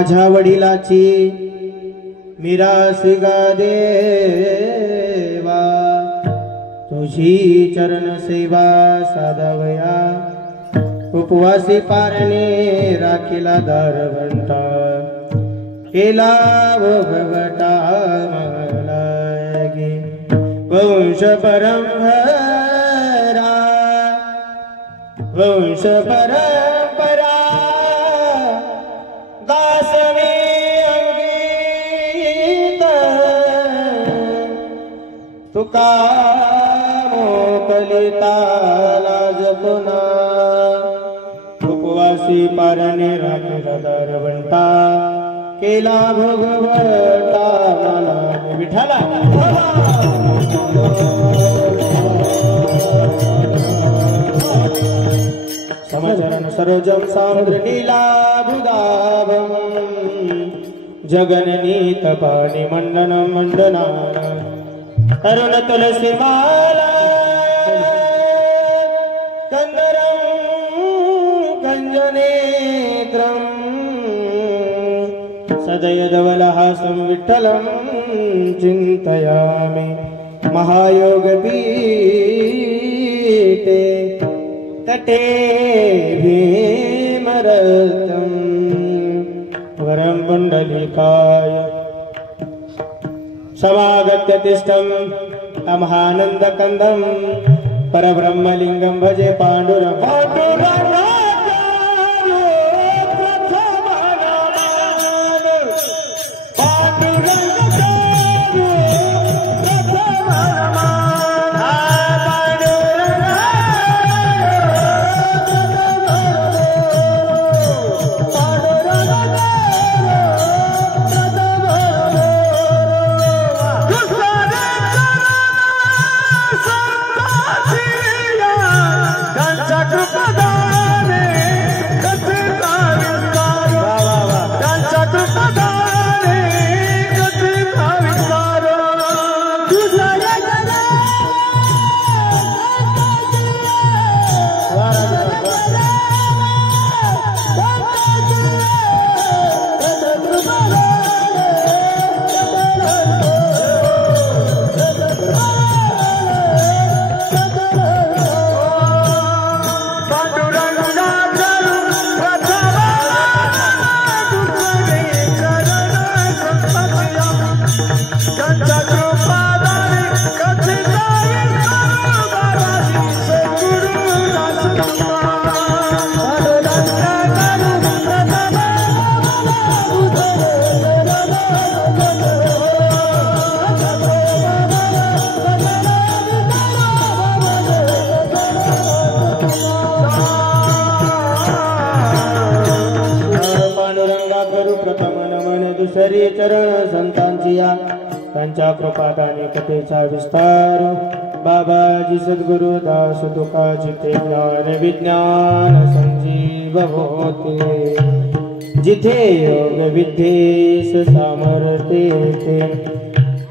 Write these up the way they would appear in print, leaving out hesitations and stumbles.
माझ्या वडिलाची मिरासी गा देवा, तुझी चरण सेवा साधावया, उपवासी पारणे राखीला दारवंता, केला भोगवटा मला गे वंश परंपरा, वंश परंपरा दासवी अंगीत, तुका मोकलिता लाज पुन्हा, उपवासी पारणे राखीला दारवंता, केला भोगवटा मला विठ्ठला. समचरण सरोजम सामुद्र नीलाभुदाभम, जगननीत पाणी मंडनं मंडनान, तरुण तुलसी माला कंदरं कंजनेत्रं, सदयधवलहासं विठ्ठलं चिन्तयामि, महायोगपीठे तटे भीमरतं वरं पुण्डलिकाय, समागत्य तिष्ठं तमहानन्दकन्दं, परब्रह्मलिङ्गं भजे पाण्डुरङ्गं. दुसरी चरण संतांची या, त्यांच्या कृपादाने कथेचा विस्तार, बाबाजी सद्गुरु दास तुकाची ते ज्ञान विज्ञान संजीव होते, जिथे योग विद्येस सामर्थ्य येते,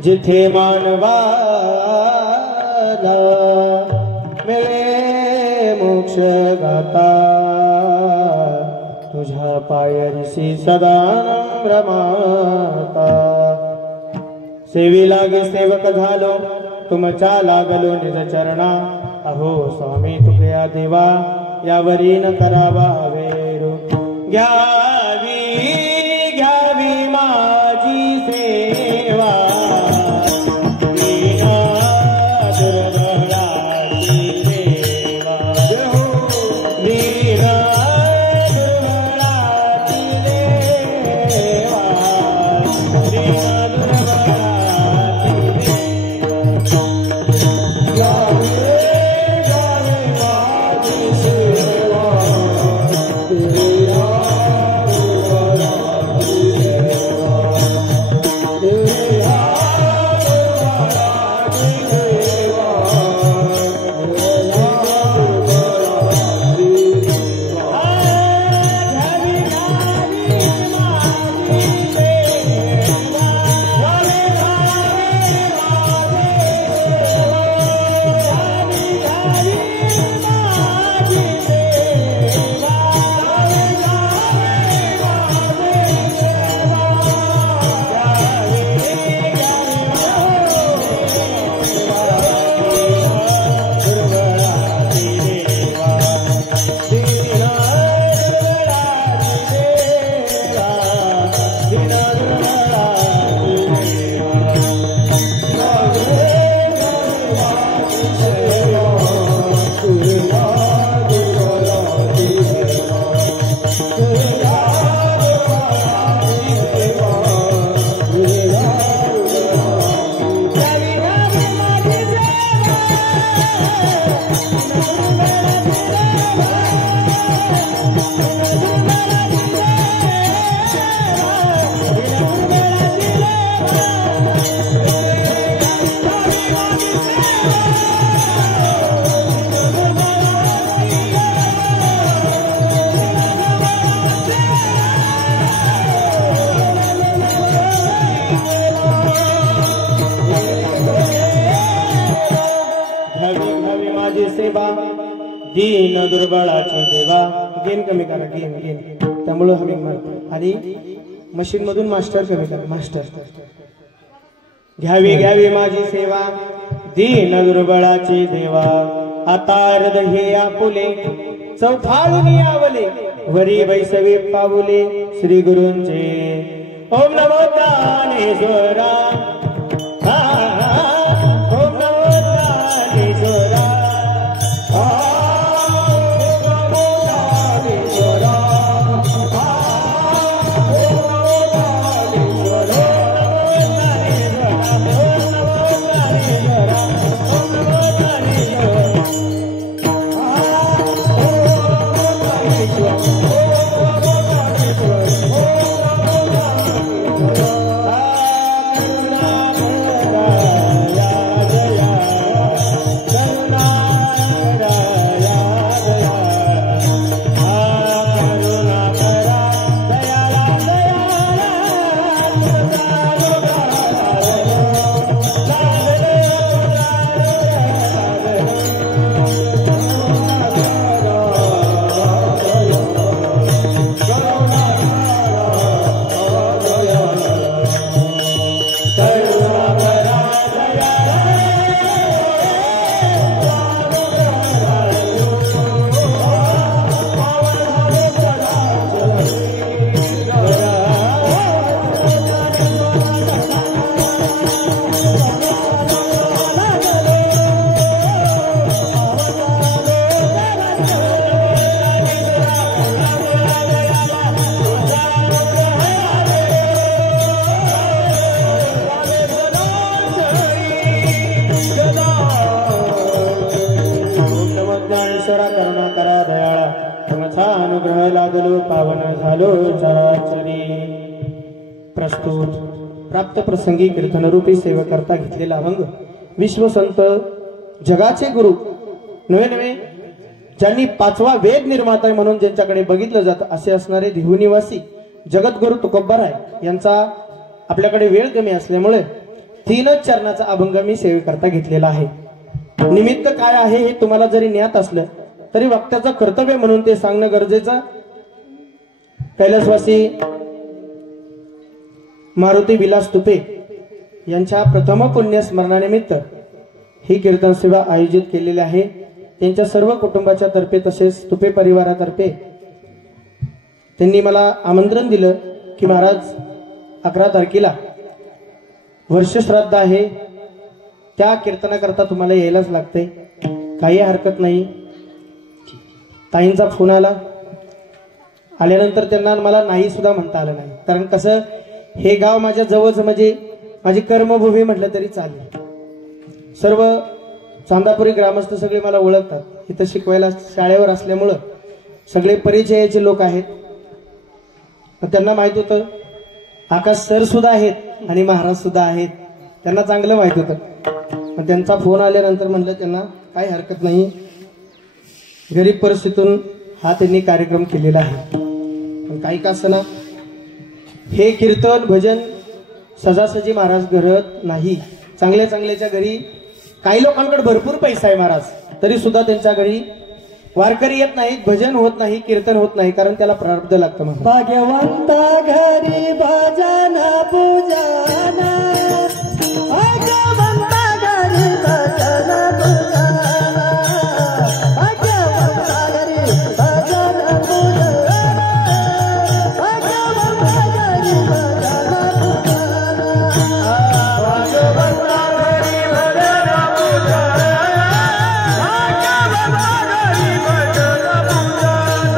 जिथे मानवाला मिळे मोक्ष गाता, तुझ्या पायरीसी सदा नम्रमाता, सेवी लागे सेवक झालो, तुमच्या लागलो निज चरणा, अहो स्वामी तुझ्या देवा, यावरी न करावा वेरू, घ्यावी घ्यावी माझी सेवा, दीन दुर्बळाचे देवा. गेन कमी करा, गेन गेन, त्यामुळं हमिंग मारतो. आणि मशीन मधून मास्टर कमी करा, मास्टर. घ्यावी घ्यावी माझी सेवा दीन दुर्बळाचे देवा. आता हृद हे आपुले चौथाळून यावले वरी वैसवे पाऊले श्री गुरूंचे. ओम नमो ज्ञानेश्वरा. ओम नमो ज्ञानेश्वरा. अनुग्रह लागलो पावन झालो चराचरी. प्रस्तुत प्राप्त प्रसंगी कीर्तनरूपी सेवकर्ता घेतलेला अभंग विश्वसंत जगाचे गुरु नवे नवे ज्यांनी पाचवा वेद निर्माता म्हणून ज्यांच्याकडे बघितलं जातं असे असणारे देहू निवासी जगद्गुरु तुकोबाराय यांचा आपल्याकडे वेळ कमी असल्यामुळे 3च चरणाचा अभंग मी सेवेकरता घेतलेला आहे. निमित्त काय आहे हे तुम्हाला जरी ज्ञात असलं तरी वक्त्याचं कर्तव्य म्हणून ते सांगणं गरजेचं. कैलासवासी मारुती विलास तुपे यांच्या प्रथम पुण्य स्मरणानिमित्त ही कीर्तन सेवा आयोजित केलेली आहे. त्यांच्या सर्व कुटुंबाच्या तर्फे तसेच तुपे परिवारातर्फे त्यांनी मला आमंत्रण दिलं की महाराज 11 तारखेला वर्षश्राद्ध आहे, त्या कीर्तनाकरता तुम्हाला यायलाच लागते. काही हरकत नाही. ताईंचा फोन आल्यानंतर त्यांना मला नाही सुद्धा म्हणता आलं नाही. कारण कसं हे गाव माझ्या जवळच म्हणजे माझी कर्मभूमी म्हटलं तरी चालेल. सर्व चांदापुरी ग्रामस्थ सगळे मला ओळखतात. इथं शिकवायला शाळेवर असल्यामुळं सगळे परिचयाचे लोक आहेत. त्यांना माहित होतं आकाश सर सुद्धा आहेत आणि महाराज सुद्धा आहेत. त्यांना चांगलं माहित होतं. त्यांचा फोन आल्यानंतर म्हटलं त्यांना काही हरकत नाही, गरीब परिस्थितीतून हा त्यांनी कार्यक्रम केलेला आहे. पण काही का असना हे कीर्तन भजन सजासजी महाराज करत नाही. चांगल्या चांगल्याच्या घरी काही लोकांकडे भरपूर पैसा आहे महाराज, तरी सुद्धा त्यांच्या घरी वारकरी येत नाहीत, भजन होत नाही, कीर्तन होत नाही, कारण त्याला प्रारब्ध लागतं. भाग्यवंता घरी भजन पूजन, भाग्यवंता घरी भजन पूजन, भाग्यवंता घरी भजन पूजन, भाग्यवंता घरी भजन पूजन, भाग्यवंता घरी भजन पूजन, भाग्यवंता घरी भजन पूजन,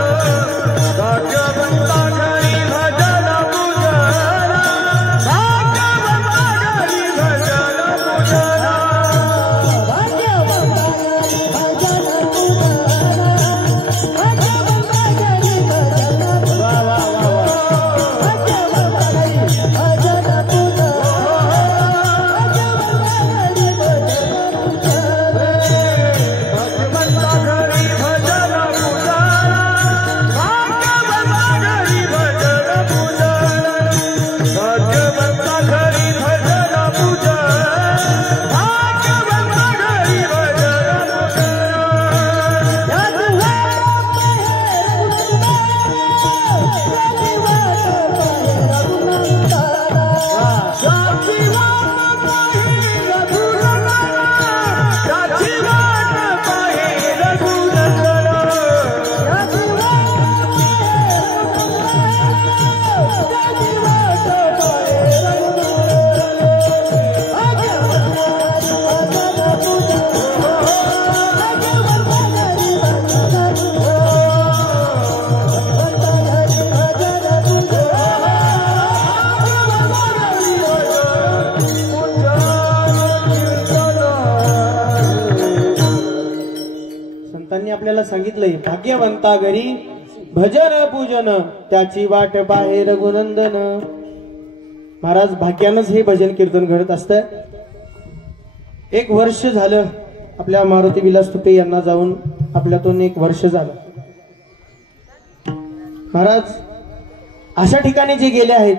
भाग्यवंता घरी भजन पूजन. संतांनी आपल्याला सांगितलंय, भाग्यवंता घरी भजन पूजन त्याची वाट बाहेर रघुनंदन. महाराज भाग्यानंच हे भजन कीर्तन घडत असतं. 1 वर्ष झालं आपल्या मारुती विलास तुपे यांना जाऊन, आपल्यातून 1 वर्ष झालं. महाराज अशा ठिकाणी जे गेले आहेत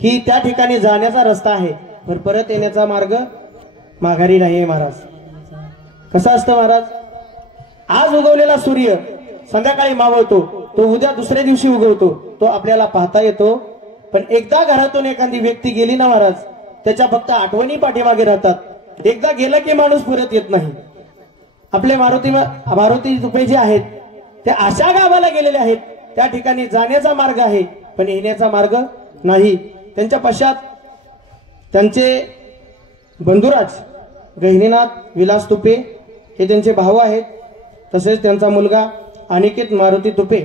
की त्या ठिकाणी जाण्याचा रस्ता आहे, पण परत येण्याचा मार्ग माघारी नाहीये. महाराज कसं असतं महाराज, आज उगवलेला सूर्य संध्याकाळी मावळतो, तो उद्या दुसऱ्या दिवशी उगवतो, तो आपल्याला पाहता येतो. पण एकदा घरातून एखादी व्यक्ती गेली ना महाराज, त्याच्या फक्त आठवणी पाठीमागे राहतात. एकदा गेलं की माणूस परत येत नाही. आपले मारुती तुपे जे आहेत ते अशा गावाला गेलेले आहेत, त्या ठिकाणी जाण्याचा मार्ग आहे पण येण्याचा मार्ग नाही. त्यांच्या पश्चात त्यांचे बंधुराज गहिनीनाथ विलास तुपे हे त्यांचे भाऊ आहेत. तसेच त्यांचा मुलगा अनिकेत मारुती तुपे,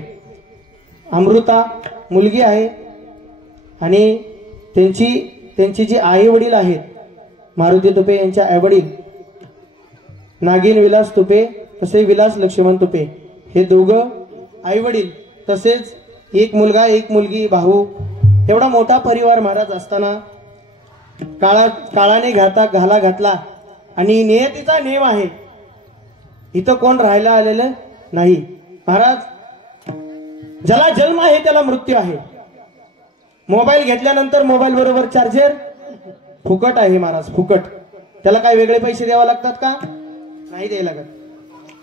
अमृता मुलगी आहे. आणि त्यांची जी आई वडील आहेत मारुती तुपे यांच्या आई वडील नागिन विलास तुपे तसे विलास लक्ष्मण तुपे, हे दोघं आई वडील, तसेच 1 मुलगा 1 मुलगी, भाऊ, एवढा मोठा परिवार महाराज असताना काळाने घाला घातला. आणि नियतीचा नियम आहे, इथं कोण राहायला आलेलं नाही. महाराज ज्याला जन्म आहे त्याला मृत्यू आहे. मोबाईल घेतल्यानंतर मोबाईल बरोबर चार्जर फुकट आहे महाराज, फुकट. त्याला काय वेगळे पैसे द्यावे लागतात का? नाही द्यायला लागत.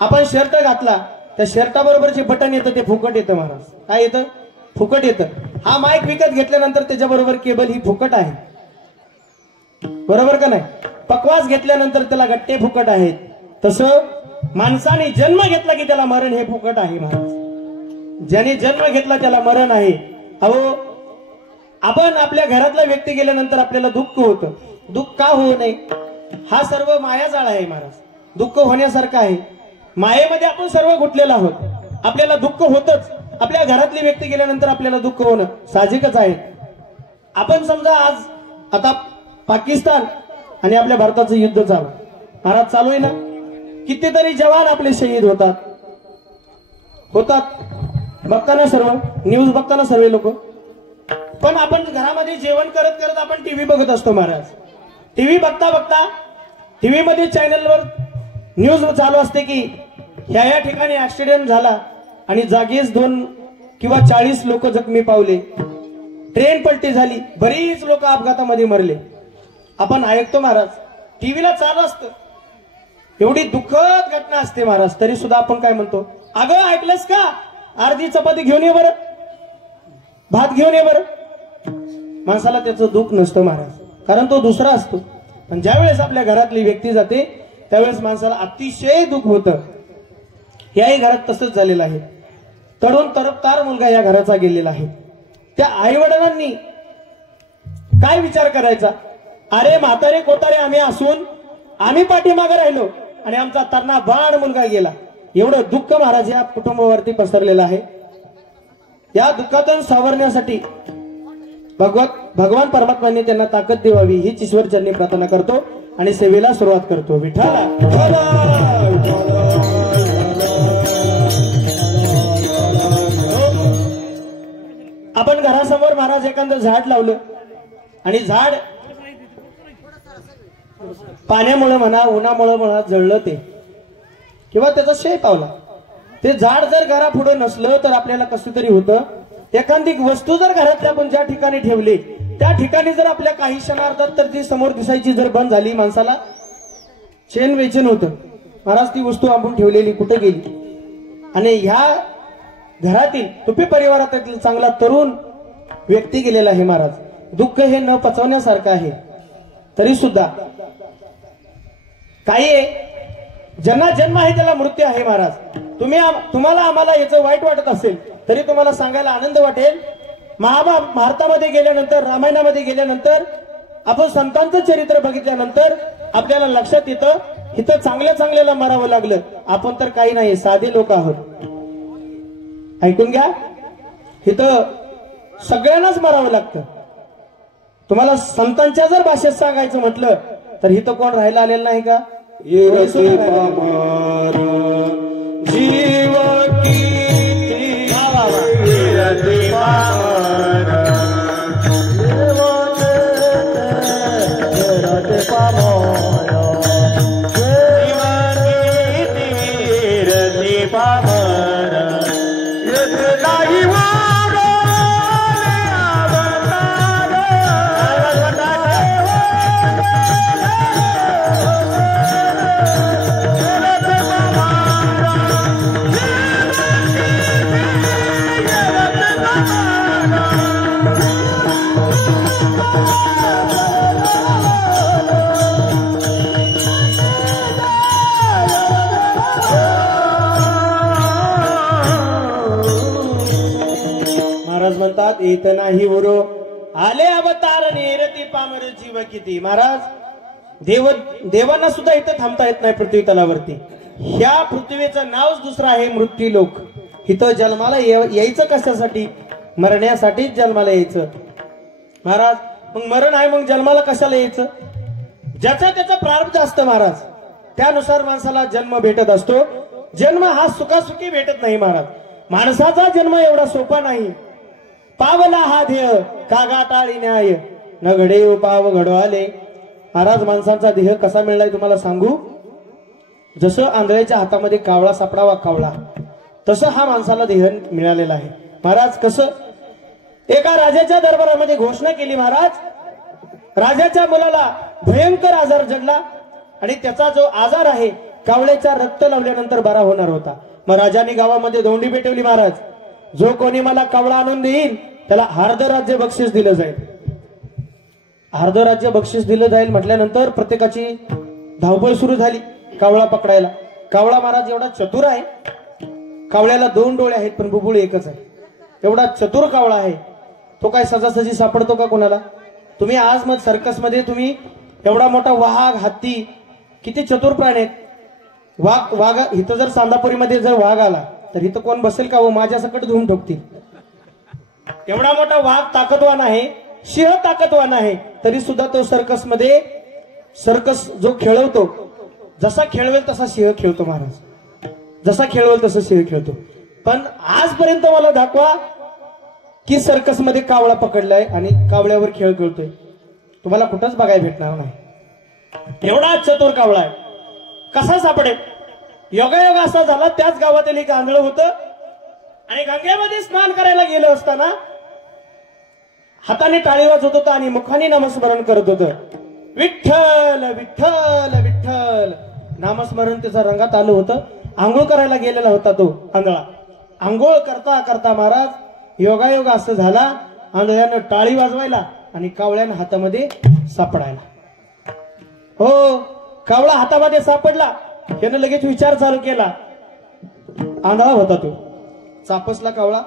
आपण शर्ट घातला, त्या शर्टाबरोबर जे बटन येतं ते फुकट येतं महाराज. काय येतं? फुकट येतं. हा माईक विकत घेतल्यानंतर त्याच्याबरोबर केबल ही फुकट आहे, बरोबर का नाही? पकवास घेतल्यानंतर त्याला गट्टे फुकट आहेत. तसं माणसाने जन्म घेतला की त्याला मरण हे फुकट आहे महाराज. ज्याने जन्म घेतला त्याला मरण आहे. अहो, आपण आपल्या घरातला व्यक्ती गेल्यानंतर आपल्याला दुःख होतं. दुःख का होऊ नये? हा सर्व मायाजाळ आहे महाराज. दुःख होण्यासारखं आहे. मायेमध्ये आपण सर्व गुंतलेलो आहोत. आपल्याला दुःख होतच. आपल्या घरातली व्यक्ती गेल्यानंतर आपल्याला दुःख होणं साहजिकच आहे. आपण समजा आज आता पाकिस्तान आणि आपल्या भारताचं युद्ध चालू महाराज, चालू आहे ना. कितीतरी जवान आपले शहीद होतात. बघताना सर्व न्यूज, बघताना सर्व लोक. पण आपण घरामध्ये जेवण करत करत आपण टीव्ही बघत असतो महाराज. टीव्ही बघता बघता टीव्ही मध्ये चॅनलवर न्यूज चालू असते की ह्या ठिकाणी ऍक्सिडेंट झाला आणि जागीच 2 किंवा 40 लोक जखमी पावले, ट्रेन पलटी झाली, बरीच लोक अपघातामध्ये मरले. आपण ऐकतो महाराज, टीव्हीला चालू असतं. एवढी दुःखद घटना असते महाराज, तरी सुद्धा आपण काय म्हणतो, अगं ऐकलंस का, अर्धी चपाती घेऊन ये बरं, भात घेऊन ये बरं. माणसाला त्याचं दुःख नसतं महाराज, कारण तो दुसरा असतो. पण ज्यावेळेस आपल्या घरातली व्यक्ती जाते त्यावेळेस माणसाला अतिशय दुःख होतं. याही घरात तसंच झालेलं आहे. तरुण तरफदार मुलगा या घराचा गेलेला आहे. त्या आई वडिलांनी काय विचार करायचा, अरे म्हातारे कोतारे आम्ही असून आम्ही पाठीमागे राहिलो आणि आमचा तरणा बाण मुलगा गेला. एवढं दुःख महाराज या कुटुंबावरती पसरलेलं आहे. या दुःखातून सावरण्यासाठी भगवान परमात्म्याने त्यांना ताकद देवावी हीच ईश्वर चरणी प्रार्थना करतो आणि सेवेला सुरुवात करतो. विठ्ठला आपण घरासमोर महाराज एखादं झाड लावलं आणि झाड पाण्यामुळे म्हणा, उन्हामुळे म्हणा जळलं ते, किंवा त्याचा क्षय पावला. ते झाड जर घरापुढे नसलं तर आपल्याला कसं तरी होतं. एखादी वस्तू जर घरातल्या आपण ज्या ठिकाणी ठेवली त्या ठिकाणी जर आपल्या काही क्षणार्धात तर ती समोर दिसायची जर बंद झाली, माणसाला चैन वेचन होतं. महाराज ती वस्तू आपण ठेवलेली कुठे गेली? आणि ह्या घरातील तुपे परिवारातील चांगला तरुण व्यक्ती गेलेला आहे महाराज. दुःख हे न पचवण्यासारखं आहे. तरी सुद्धा काही ज्यांना जन्म आहे त्याला मृत्यू आहे महाराज. तुम्हाला आम्हाला याचं वाईट वाटत असेल तरी तुम्हाला सांगायला आनंद वाटेल महाभारतामध्ये गेल्यानंतर, रामायणामध्ये गेल्यानंतर, आपण संतांचं चरित्र बघितल्यानंतर आपल्याला लक्षात येतं इथं चांगल्या चांगल्याला मरावं लागलं. आपण तर काही नाही, साधे लोक आहोत. ऐकून घ्या, इथं सगळ्यांनाच मरावं लागतं. तुम्हाला संतांच्या जर भाषेत सांगायचं म्हटलं तर इथं कोण राहायला आलेलं नाही का? जीव म्हणतात येत नाही उरो आले अवतार नेरती पामर जीव किती. महाराज देवांना सुद्धा इथं थांबता येत नाही पृथ्वी तलावरती. ह्या पृथ्वीचं नावच दुसरं आहे मृत्यूलोक. इथं जन्माला यायचं कशासाठी? मरण्यासाठीच जन्माला यायचं. महाराज मग मरण आहे, मग जन्माला कशाला यायचं? ज्याचा त्याचा प्रारब्ध असतं महाराज, त्यानुसार माणसाला जन्म भेटत असतो. जन्म हा सुखासुखी भेटत नाही महाराज. माणसाचा जन्म एवढा सोपा नाही. पावला हा ध्येय कागा टाळी न्याय न घडे पाव घडवाले. महाराज माणसांचा देह कसा मिळालाय तुम्हाला सांगू. जसं आंधळ्याच्या हातामध्ये कावळा सापडावा कावळा, तसं हा माणसाला देह मिळालेला आहे. महाराज कसं? एका राजाच्या दरबारामध्ये घोषणा केली महाराज. राजाच्या मुलाला भयंकर आजार जडला आणि त्याचा जो आजार आहे कावळ्याच्या रक्त लावल्यानंतर बरा होणार होता. मग राजाने गावामध्ये धोंडी पेटवली महाराज. जो कोणी मला कावळा आणून देईल त्याला अर्ध राज्य बक्षीस दिलं जाईल. अर्ध राज्य बक्षीस दिलं जाईल म्हटल्यानंतर प्रत्येकाची धावपळ सुरू झाली कावळा पकडायला. कावळा महाराज एवढा चतुर आहे. कावळ्याला 2 डोळे आहेत पण बुबुळ एकच आहे. एवढा चतुर कावळा आहे. तो काय सहजासहजी सापडतो का कोणाला? तुम्ही आज मग सर्कस मध्ये तुम्ही एवढा मोठा वाघ, हत्ती, किती चतुर प्राणी आहेत. वाघ इथं जर सांदापुरीमध्ये जर वाघ आला तर इथं कोण बसेल का? हो माझ्या सकट धुवून ठोकतील. एवढा मोठा वाघ ताकदवान आहे, सिंह ताकदवान आहे, तरी सुद्धा तो सर्कस मध्ये सर्कस जो खेळवतो, जसा खेळवेल तसा सिंह खेळतो महाराज. जसा खेळवेल तसा सिंह खेळतो. पण आजपर्यंत मला दाखवा की सर्कस मध्ये कावळा पकडलाय आणि कावळ्यावर खेळ खेळतोय. तुम्हाला कुठंच बघायला भेटणार नाही. एवढा चतुर कावळा आहे. कसा सापडेल? योगायोग असा झाला, त्याच गावातील एक आंधळ होतं आणि गंगेमध्ये स्नान करायला गेलं असताना हाताने टाळी वाजवत होतं आणि मुखाने नामस्मरण करत होतं. विठ्ठल विठ्ठल विठ्ठल नामस्मरण त्याच्या रंगात आलं होतं. आंघोळ करायला गेलेला होता तो आंधळा. आंघोळ करता करता महाराज योगायोग असं झाला, आंधळ्यानं टाळी वाजवायला आणि कावळ्यानं हातामध्ये सापडायला. हो, कावळा हातामध्ये सापडला. त्यानं लगेच विचार चालू केला. आंधळा होता तो, चापसला कावळा.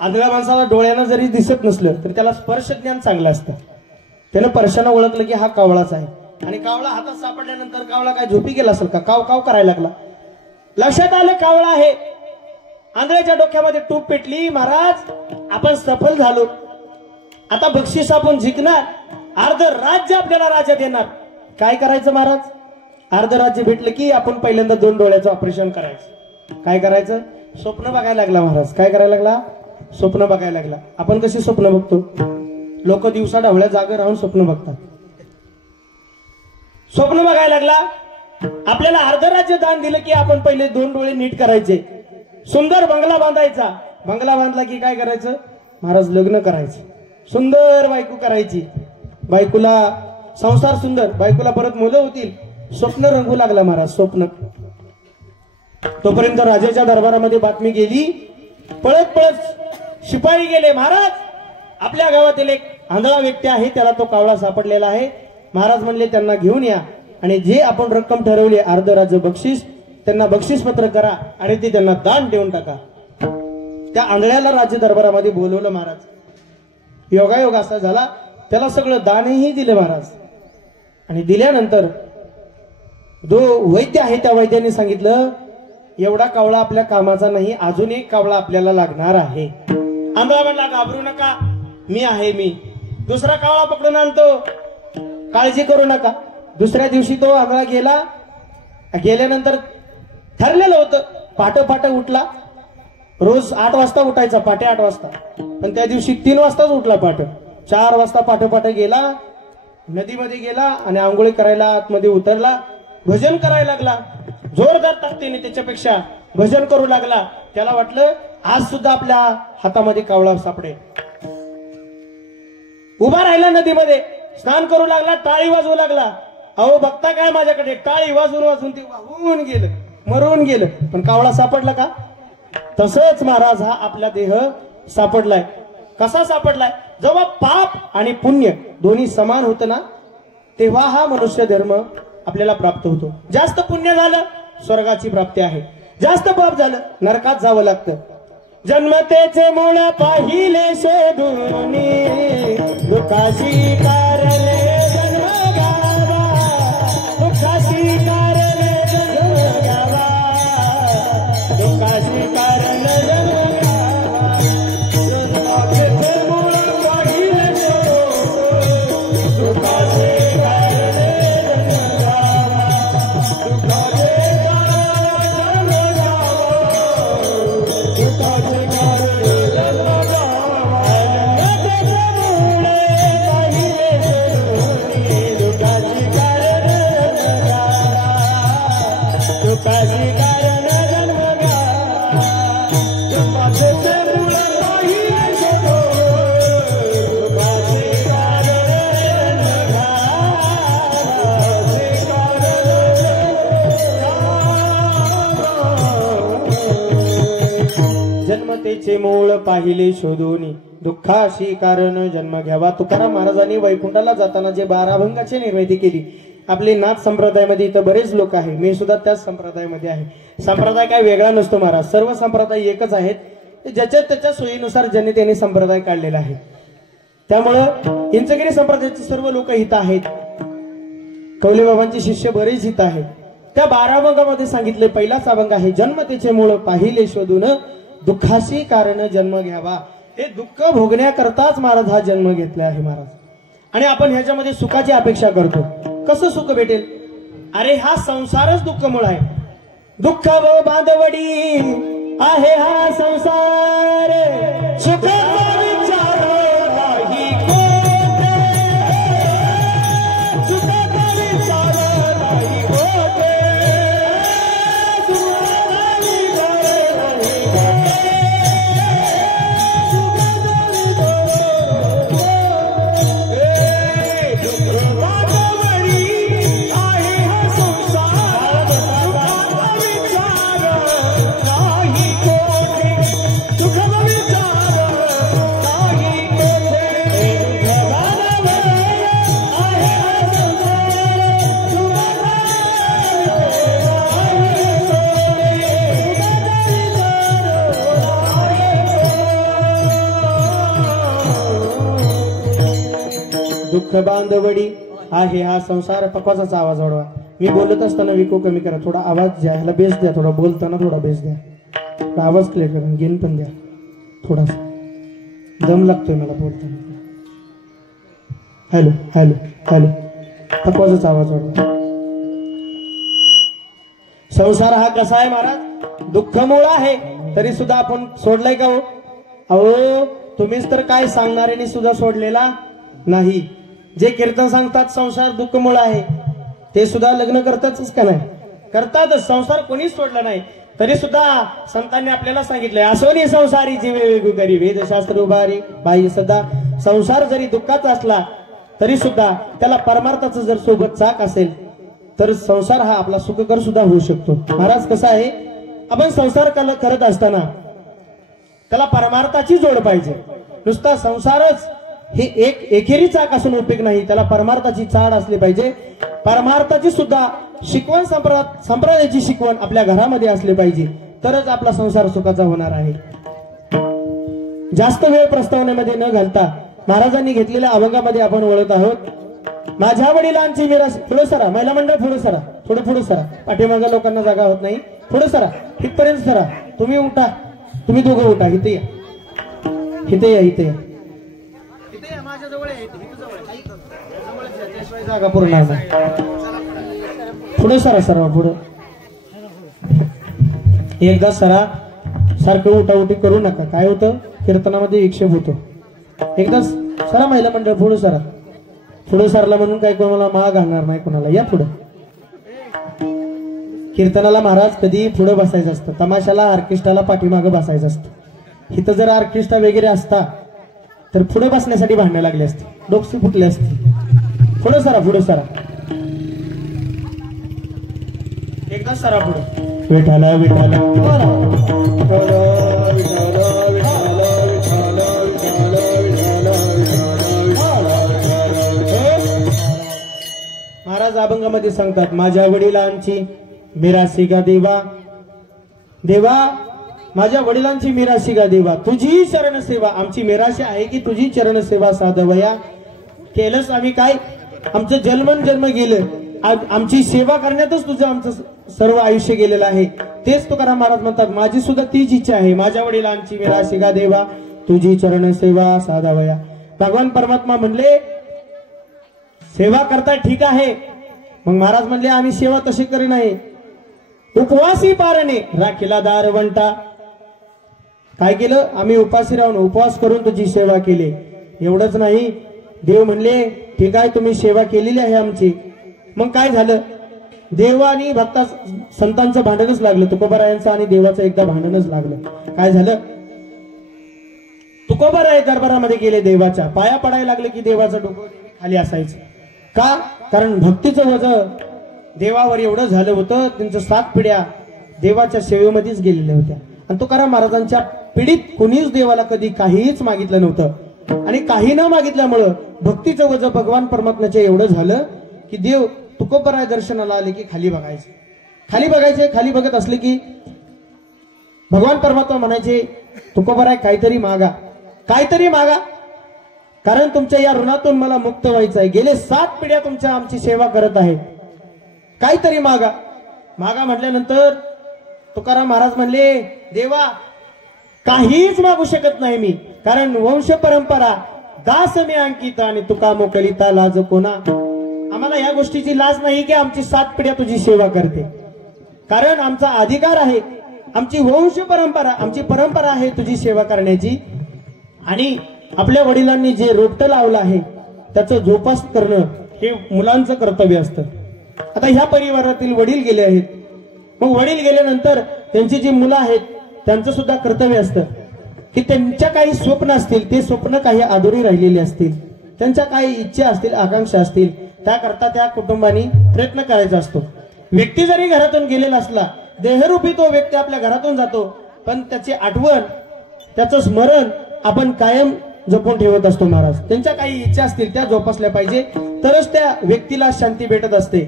आंधळ्या माणसाला डोळ्यानं जरी दिसत नसलं तर त्याला स्पर्श ज्ञान चांगलं असतं. त्यानं स्पर्शानं ओळखलं की हा कावळाच आहे. आणि कावळा हातात सापडल्यानंतर कावळा काय झोपी गेला असेल का? काव काव करायला लागला. लक्षात आलं कावळा आहे. आंधळ्याच्या डोक्यामध्ये टूप पेटली. महाराज आपण सफल झालो. आता बक्षीस आपण जिंकणार. अर्ध राज्य आपल्याला राजा देणार. काय करायचं महाराज? अर्ध राज्य भेटलं की आपण पहिल्यांदा 2 डोळ्याचं ऑपरेशन करायचं. काय करायचं? स्वप्न बघायला लागला महाराज. काय करायला लागला? स्वप्न बघायला लागला. आपण कशी स्वप्न बघतो? लोक दिवसा ढवळ्या जागा राहून स्वप्न बघतात. स्वप्न बघायला लागला. आपल्याला अर्ध राज्य दान दिलं की आपण पहिले 2 डोळे नीट करायचे. सुंदर बंगला बांधायचा. बंगला बांधला की काय करायचं महाराज? लग्न करायचं. सुंदर बायको करायची. बायकोला संसार सुंदर, बायकोला परत मुलं होतील. स्वप्न रंगू लागला महाराज. स्वप्न. तोपर्यंत राजाच्या दरबारामध्ये बातमी गेली. पळत पळत शिपाई गेले. महाराज आपल्या गावातील एक आंधळा व्यक्ती आहे, त्याला तो कावळा सापडलेला आहे. महाराज म्हणले त्यांना घेऊन या आणि जे आपण रक्कम ठरवली अर्ध राज्य बक्षीस, त्यांना बक्षीस पत्र करा आणि ते त्यांना दान देऊन टाका. त्या आंधळ्याला राज्य दरबारामध्ये बोलवलं महाराज. योगायोग असा झाला, त्याला सगळं दानही दिलं महाराज. आणि दिल्यानंतर जो वैद्य आहे त्या वैद्याने सांगितलं, एवढा कावळा आपल्या कामाचा नाही, अजून एक कावळा आपल्याला लागणार आहे. आंधळा म्हणला, घाबरू नका, मी आहे मी. दुसरा कावळा पकडून आणतो, काळजी करू नका. दुसऱ्या दिवशी तो आंधळा गेला. गेल्यानंतर ठरलेलं होतं, पहाटे उठला. रोज 8 वाजता उठायचा, पहाटे 8 वाजता. पण त्या दिवशी 3 वाजताच उठला. पहाटे 4 वाजता पहाटे गेला, नदीमध्ये गेला आणि आंघोळी करायला आतमध्ये उतरला. भजन करायला लागला, जोरदार ताकदीने त्याच्यापेक्षा भजन करू लागला. त्याला वाटलं आज सुद्धा आपल्या हातामध्ये कावळा सापडेल. उभा राहिला नदीमध्ये, स्नान करू लागला, टाळी वाजवू लागला. अहो बघता काय माझ्याकडे, टाळी वाजवून ते वाहून गेलं, मरून गेलं. पण कावळा सापडला का? तसंच महाराज हा आपला देह सापडलाय. कसा सापडलाय? जेव्हा पाप आणि पुण्य दोन्ही समान होतं ना, तेव्हा हा मनुष्य धर्म आपल्याला प्राप्त होतो. जास्त पुण्य झालं स्वर्गाची प्राप्ती आहे, जास्त पाप झालं नरकात जावं लागतं. जन्मतेचे मूळ पाहिले शोधून, दुःखाशी कारले जन्म गावा, दुःखाशी कारले जन्म गावा, दुःखाशी कारले जन्म गावा. जन्मतेचे मूळ पाहिले शोधून, दुःखाशी कारले जन्म गावा, दुःखाचे जन्मतेचे मूळ पाहिले शोधून, दुःखाशी कारण जन्म घ्यावा. तुकाराम महाराजांनी वैकुंठाला जाताना जे 12 अभंगाची निर्मिती केली. आपले नाथ संप्रदायामध्ये इथं बरेच लोक आहे, मी सुद्धा त्याच संप्रदायामध्ये आहे. संप्रदाय काय वेगळा नसतो महाराज, सर्व संप्रदाय एकच आहेत. ज्याच्या त्याच्या सोयीनुसार ज्यांनी त्यांनी संप्रदाय काढलेला आहे. त्यामुळं इंचगिरी संप्रदायाचे सर्व लोक इथं आहेत. कौले बाबांचे शिष्य बरेच इथं आहेत. त्या 12 अभंगामध्ये सांगितले, पहिलाच अभंग आहे, जन्मतेचे मूळ पाहिले शोधून, दुःखाशी कारण जन्म घ्यावा. हे दुःख भोगण्याकरताच महाराज हा जन्म घेतला आहे महाराज. आणि आपण ह्याच्यामध्ये सुखाची अपेक्षा करतो. कसं सुख भेटेल? अरे हा संसारच दुःखमूळ आहे. दुःख व बांधवडी आहे हा संसार, सुख विचार नाही कोठे, सुखाचा विचार नाही कोठे, दुःख बांधवडी आहे हा संसार. पक्वाचा आवाज वाढवा. मी बोलत असताना विको कमी करा, थोडा आवाज द्या, ह्याला बेस द्या, थोडा बोलताना थोडा बेस द्या, थोडा आवाज क्लिअर करून गेन पण द्या, थोडासा दम लागतोय मला बोलताना. हॅलो हॅलो हॅलो, पक्वाचा आवाज वाढवा. संसार हा कसा आहे महाराज? दुःखमूळ आहे, तरी सुद्धा आपण सोडलाय का हो? अहो तुम्हीच तर काय सांगणाऱ्यांनी सुद्धा सोडलेला नाही. जे कीर्तन सांगतात संसार दुःखमूळ आहे, ते सुद्धा लग्न करतातच का नाही? करतातच. संसार कोणीच सोडला नाही. तरी सुद्धा संतांनी आपल्याला सांगितलंय, असोनी संसारी जीवे वेगू करी, वेदशास्त्र उभारी बाई सदा. संसार जरी दुःखाचा असला तरी सुद्धा त्याला परमार्थाचं जर सोबत चाक असेल तर संसार हा आपला सुखकर सुद्धा होऊ शकतो. महाराज कसं आहे, आपण संसार करत असताना त्याला परमार्थाची जोड पाहिजे. नुसता संसारच हे एकेरी चाक असून उपयोग नाही, त्याला परमार्थाची चाड असली पाहिजे. परमार्थाची सुद्धा शिकवण, संप्रदायाची शिकवण आपल्या घरामध्ये असली पाहिजे, तरच आपला संसार सुखाचा होणार आहे. जास्त वेळ प्रस्तावनेमध्ये न घालता महाराजांनी घेतलेल्या अभंगामध्ये आपण वळत आहोत. माझ्या वडिलांची मिरास. पुढे सरा, महिला मंडळ पुढे सरा, पुढे सरा. पाठीमागे लोकांना जागा होत नाही. पुढे सरा, इथपर्यंत सरा. तुम्ही उठा, तुम्ही दोघं उठा. इथे या, इथे या, इथे या, इथे या. माझ्या जवळ आहे, इथे जवळ आहे. त्याशिवाय जागा पूर्ण नाही. पुढे सरा, सरा पुढे. एकदा सरा. सारखं उठाउठी करू नका. काय होतं, कीर्तनामध्ये विक्षेप होतो. एकदा सरा महिला मंडळ. पुढे सरा. पुढे सरला म्हणून काही कोणाला माळ घालणार नाही कोणाला. या पुढे. कीर्तनाला महाराज कधी पुढे बसायचं असतं. तमाशाला ऑर्केस्ट्राला पाठीमागं बसायचं असतं. इथं जर ऑर्केस्ट्रा वगैरे असता तर पुढे बसण्यासाठी भांडणं लागली असती, डोकसी फुटली असती. पुढे सरा, पुढे सरा. एकदा सरा पुढे. विठाला विठाला महाराज अभंगामध्ये सांगतात, माझ्या वडिलांची मिरासी गा देवा. देवा माझ्या वडिलांची मिरासी गा देवा. तुझी चरण सेवा. आमची मिराशी आहे की तुझी चरण सेवा साधवया. केलंच आम्ही काय, आमचं जन्म गेलं. आमची सेवा करण्यातच तुझं आमचं सर्व आयुष्य गेलेलं आहे. तेच तुकाराम महाराज म्हणतात, माझी सुद्धा तीच इच्छा आहे. माझ्या वडिलांची मिरासी गा देवा, तुझी चरण सेवा साधावया. भगवान परमात्मा म्हणले सेवा करता ठीक आहे. मग महाराज म्हणले आम्ही सेवा तशी करी नाही. उपवासी पारणे राखीला दार वंटा. काय केलं, आम्ही उपाशी राहून उपवास करून तुझी सेवा केली. एवढंच नाही, देव म्हणले ठीक आहे तुम्ही सेवा केलेली आहे आमची. मग काय झालं, देव आणि भक्ता संतांचं भांडणच लागलं. तुकोबारायांचं आणि देवाचं एकदा भांडणच लागलं. काय झालं, तुकोबाराय दरबारामध्ये गेले. देवाच्या पाया पडायला लागले की देवाचं डोकं खाली असायचं. का, कारण भक्तीचं वजन देवावर एवढं झालं होतं. त्यांचं 7 पिढ्या देवाच्या सेवेमध्येच गेलेल्या होत्या. आणि तुकाराम महाराजांच्या पिढीत कुणीच देवाला कधी काहीच मागितलं नव्हतं. आणि काही न मागितल्यामुळं भक्तीचं वजन भगवान परमात्म्याचं एवढं झालं की देव तुकोबाराय दर्शनाला आले की खाली बघायचे. खाली बघायचे. खाली बघत असले की भगवान परमात्मा म्हणायचे, तुकोबाराय काहीतरी मागा, काहीतरी मागा. कारण तुमच्या या ऋणातून मला मुक्त व्हायचं आहे. गेले 7 पिढ्या तुमच्या आमची सेवा करत आहे. काहीतरी मागा. मागा म्हटल्यानंतर तुकाराम महाराज म्हणले, देवा काहीच मागू शकत नाही मी. कारण वंश परंपरा दास मी अंकित आणि तुका मोकलिता लाज कोणा. आम्हाला या गोष्टीची लाज नाही की आमची 7 पिढ्या तुझी सेवा करते. कारण आमचा अधिकार आहे, आमची वंश परंपरा, आमची परंपरा आहे तुझी सेवा करण्याची. आणि आपल्या वडिलांनी जे रोपटं लावलं आहे त्याचं जोपास करणं हे मुलांचं कर्तव्य असतं. आता ह्या परिवारातील वडील गेले आहेत. मग वडील गेल्यानंतर त्यांची जी मुलं आहेत त्यांचं सुद्धा कर्तव्य असतं की त्यांच्या काही स्वप्न असतील, ते स्वप्न काही अधुरी राहिलेले असतील, त्यांच्या काही इच्छा असतील, आकांक्षा असतील, त्याकरता त्या कुटुंबाने प्रयत्न करायचा असतो. व्यक्ती जरी घरातून गेलेला असला, देहरूपी तो व्यक्ती आपल्या घरातून जातो, पण त्याची आठवण, त्याचं स्मरण आपण कायम जपून ठेवत असतो. महाराज त्यांच्या काही इच्छा असतील त्या जोपासल्या पाहिजे, तरच त्या व्यक्तीला शांती भेटत असते.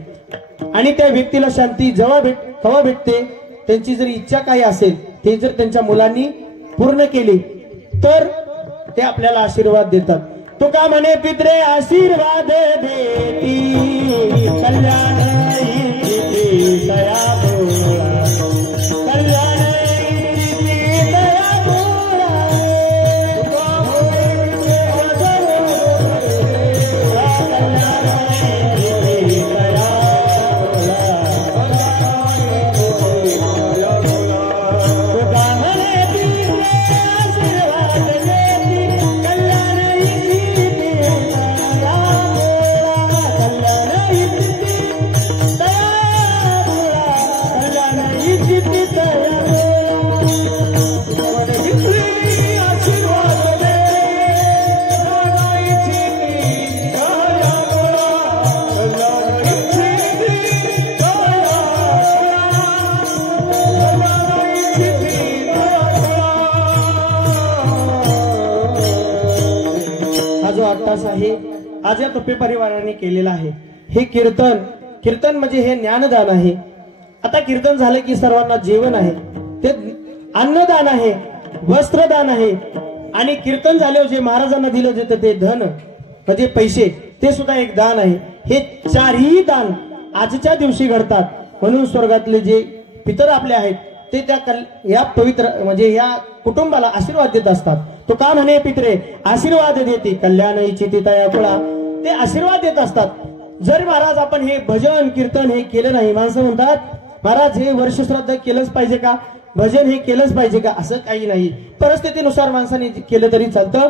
आणि त्या व्यक्तीला शांती केव्हा भेटते, त्यांची जर इच्छा काही असेल ते जर त्यांच्या मुलांनी पूर्ण केली तर ते आपल्याला आशीर्वाद देतात. तो का म्हणे, पित्रे आशीर्वाद देती कल्याण दया कल्याण आहे आज या तुपे परिवाराने केलेला आहे. हे कीर्तन म्हणजे हे ज्ञानदान आहे. आता कीर्तन झालं की सर्वांना जेवण आहे, ते अन्नदान आहे, वस्त्रदान आहे आणि कीर्तन झाल्यावर जे महाराजांना दिलं जातं ते धन म्हणजे पैसे ते सुद्धा एक दान आहे. हे चारही दान आजच्या दिवशी घडतात. म्हणून स्वर्गातले जे पितर आपले आहेत ते या पवित्र म्हणजे या कुटुंबाला आशीर्वाद देत असतात. तो का म्हणे पित्रे आशीर्वाद देते कल्याण इच्छिती तया कुळा, ते आशीर्वाद देत असतात. जर महाराज आपण हे भजन कीर्तन हे केलं नाही, माणसं म्हणतात महाराज हे वर्षश्राद्ध केलंच पाहिजे का, भजन हे केलंच पाहिजे का, असं काही नाही. परिस्थितीनुसार माणसाने केलं तरी चालतं,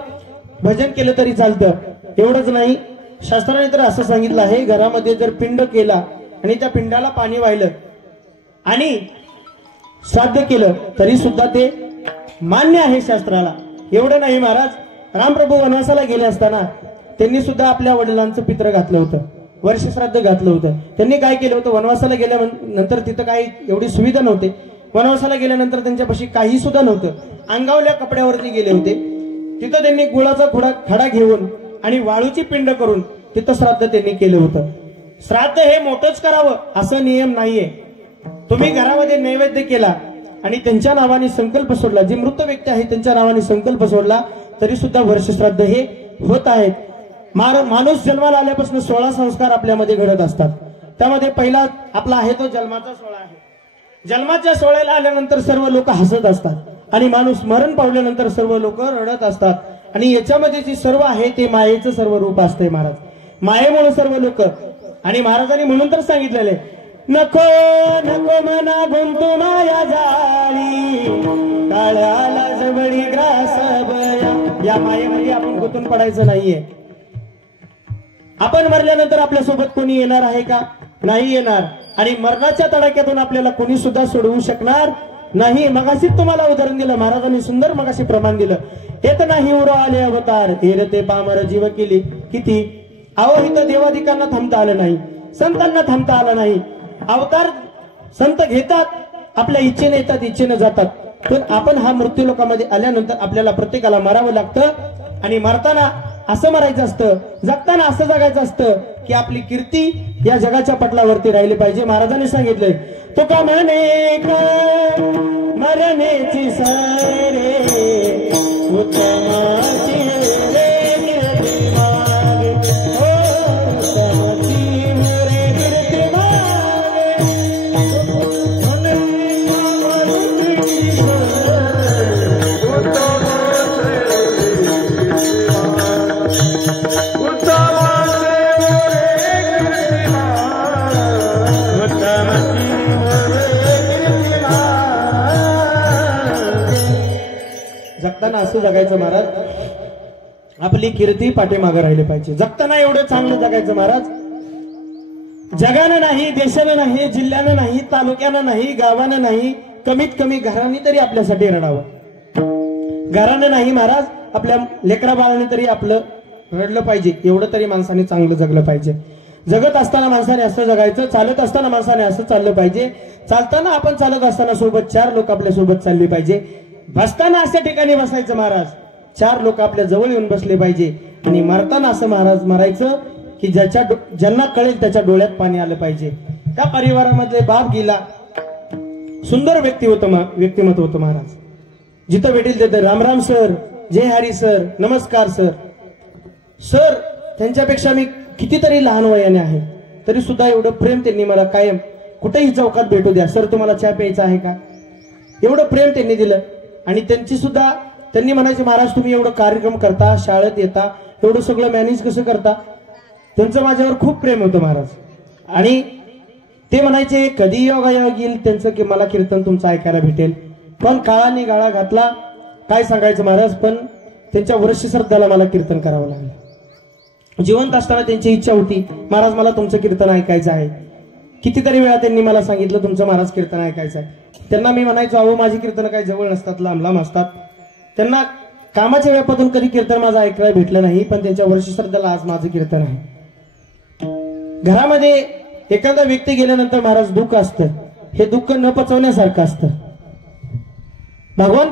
भजन केलं तरी चालतं. एवढंच नाही, शास्त्राने तर असं सांगितलं आहे घरामध्ये जर पिंड केला आणि त्या पिंडाला पाणी वाहिलं आणि श्राद्ध केलं तरी सुद्धा ते मान्य आहे शास्त्राला. एवढं नाही महाराज, रामप्रभू वनवासाला गेले असताना त्यांनी सुद्धा आपल्या वडिलांचं पित्र घातलं होतं, वर्षश्राद्ध घातलं होतं. त्यांनी काय केलं होतं, वनवासाला गेल्यानंतर तिथं काही एवढी सुविधा नव्हती. वनवासाला गेल्यानंतर त्यांच्यापाशी काही सुद्धा नव्हतं, अंगावल्या कपड्यावरती गेले होते. तिथं त्यांनी गुळाचा खडा घेऊन आणि वाळूची पिंड करून तिथं श्राद्ध त्यांनी केलं होतं. श्राद्ध हे मोठंच करावं असं नियम नाहीये. तुम्ही घरामध्ये नैवेद्य केला आणि त्यांच्या नावाने संकल्प सोडला, जी मृत व्यक्ती आहे त्यांच्या नावाने संकल्प सोडला तरी सुद्धा वर्षश्राद्ध हे होत आहेत. माणूस जन्माला आल्यापासून 16 संस्कार आपल्यामध्ये घडत असतात. त्यामध्ये पहिला आपला आहे तो जन्माचा सोहळा आहे. जन्माच्या सोहळ्याला आल्यानंतर सर्व लोक हसत असतात आणि माणूस मरण पावल्यानंतर सर्व लोक रडत असतात. आणि याच्यामध्ये जे सर्व आहे ते मायेचं सर्व रूप असतंय महाराज, मायेमुळे सर्व लोक. आणि महाराजांनी म्हणून तर सांगितलेले नको नको मना गुंतू माया जाळी, काळ्याला जवळी ग्रास बया. या मायेमध्ये आपण गुंतून पडायचं नाहीये. आपण मरल्यानंतर आपल्यासोबत कोणी येणार आहे का, नाही येणार. आणि मरणाच्या तडाख्यातून आपल्याला कोणी सुद्धा सोडवू शकणार नाही. मगाशी तुम्हाला उदाहरण दिलं महाराजांनी, सुंदर मगाशी प्रमाण दिलं. येत नाही उरो आले अवतार, हेरते पामर जीव केली किती. अहो इथं देवाधिकांना थांबता आलं नाही, संतांना थांबता आलं नाही. अवतार संत घेतात, आपल्या इच्छेने येतात, इच्छेने जातात. पण आपण हा मृत्यू लोकांमध्ये आल्यानंतर आपल्याला प्रत्येकाला मरावं लागतं. आणि मरताना असं मरायचं असतं, जगताना असं जगायचं असतं की आपली कीर्ती या जगाच्या पटलावरती राहिली पाहिजे. महाराजांनी सांगितलंय तो का म्हणे मरण्याची सरे उत्तमाची रे कीर्ती मागे, उत्तमाची रे कीर्ती मागे. जगताना असं जगायचं महाराज, आपली कीर्ती पाठीमागे राहिली पाहिजे. जगताना एवढं चांगलं जगायचं महाराज, जगानं नाही, देशानं नाही, जिल्ह्यानं नाही, तालुक्यानं नाही, गावानं नाही, कमीत कमी घराने तरी आपल्यासाठी रडावं. घरानं नाही महाराज, आपल्या लेकरा बाळाने तरी आपलं रडलं पाहिजे. एवढं तरी माणसाने चांगलं जगलं पाहिजे. जगत असताना माणसाने असं जगायचं, चालत असताना माणसाने असं चाललं पाहिजे. चालताना आपण चालत असताना सोबत 4 लोक आपल्या सोबत चालले पाहिजे. बसताना अशा ठिकाणी बसायचं महाराज, 4 लोक आपल्या जवळ येऊन बसले पाहिजे. आणि मरताना असं महाराज मरायचं की ज्यांना कळेल त्याच्या डोळ्यात पाणी आलं पाहिजे. त्या परिवारामधले बाप गेला, सुंदर व्यक्तिमत्व होतं महाराज. जिथं भेटेल तिथं रामराम सर, जय हरी सर, नमस्कार सर. सर त्यांच्यापेक्षा मी कितीतरी लहान वयाने आहे तरी सुद्धा एवढं प्रेम त्यांनी मला कायम कुठेही चौकात भेटू द्या, सर तुम्हाला चहा प्यायचा आहे का, एवढं प्रेम त्यांनी दिलं. आणि त्यांनी म्हणायचे महाराज तुम्ही एवढं कार्यक्रम करता, शाळेत येता, एवढं सगळं मॅनेज कसं करता. त्यांचं माझ्यावर खूप प्रेम होतं महाराज. आणि ते म्हणायचे कधी योगायोग येईल त्यांचं की मला कीर्तन तुमचं ऐकायला भेटेल. पण काळाने गाळा घातला, काय सांगायचं महाराज. पण त्यांच्या वर्षश्राद्धाला मला कीर्तन करावं लागलं. जिवंत असताना त्यांची इच्छा होती महाराज मला तुमचं कीर्तन ऐकायचं आहे. कितीतरी वेळा त्यांनी मला सांगितलं तुमचं महाराज कीर्तन ऐकायचं आहे. त्यांना मी म्हणायचो अहो माझी कीर्तन काही जवळ नसतात, लांब लांब असतात. त्यांना कामाच्या व्यापातून कधी कीर्तन माझं ऐकायला भेटलं नाही. पण त्यांच्या वर्षश्राद्धाला आज माझं कीर्तन आहे. घरामध्ये एखादा व्यक्ती गेल्यानंतर महाराज दुःख असतं, हे दुःख न पचवण्यासारखं असतं. भगवान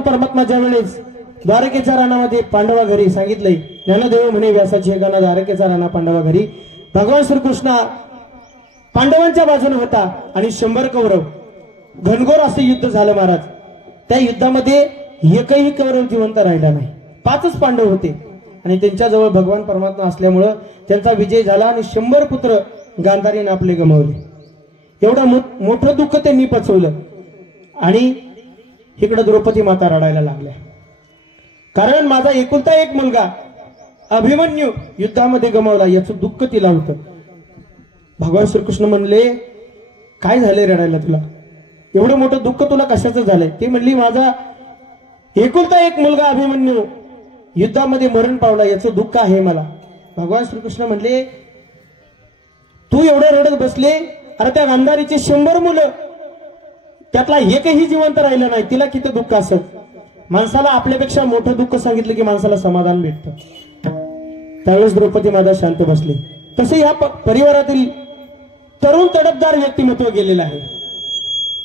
परमात्मा ज्या वेळेस द्वारकेच्या रानामध्ये पांडवा घरी सांगितलंय, ज्ञानदेव म्हणे व्यासाची हे गाणं द्वारकेचा राणा पांडवा घरी. भगवान श्रीकृष्ण पांडवांच्या बाजूने होता आणि 100 कौरव, घनघोर असं युद्ध झालं महाराज. त्या युद्धामध्ये एकही कौरव जिवंत राहिला नाही. 5च पांडव होते आणि त्यांच्याजवळ भगवान परमात्मा असल्यामुळं त्यांचा विजय झाला आणि 100 पुत्र गांधारीने आपले गमावले. एवढं मोठं दुःख त्यांनी पचवलं आणि इकडे द्रौपदी माता रडायला लागल्या. कारण माझा एकुलता एक मुलगा अभिमन्यू युद्धामध्ये गमावला याचं दुःख तिला होतं. भगवान श्रीकृष्ण म्हणले, काय झाले रडायला तुला? एवढं मोठं दुःख तुला कशाचं झालंय? ती म्हणली, माझा एकुलता एक मुलगा अभिमन्यू युद्धामध्ये मरण पावला याचं दुःख आहे मला. भगवान श्रीकृष्ण म्हणले, तू एवढं रडत बसले, अरे त्या गांधारीचे 100 मुलं त्यातला एकही जिवंत राहिलं नाही, तिला किती दुःख असेल. माणसाला आपल्यापेक्षा मोठं दुःख सांगितलं की माणसाला समाधान भेटतं. त्यावेळेस द्रौपदी माता शांत बसली. तसे या परिवारातील तरुण तडफदार व्यक्तिमत्व गेलेलं आहे.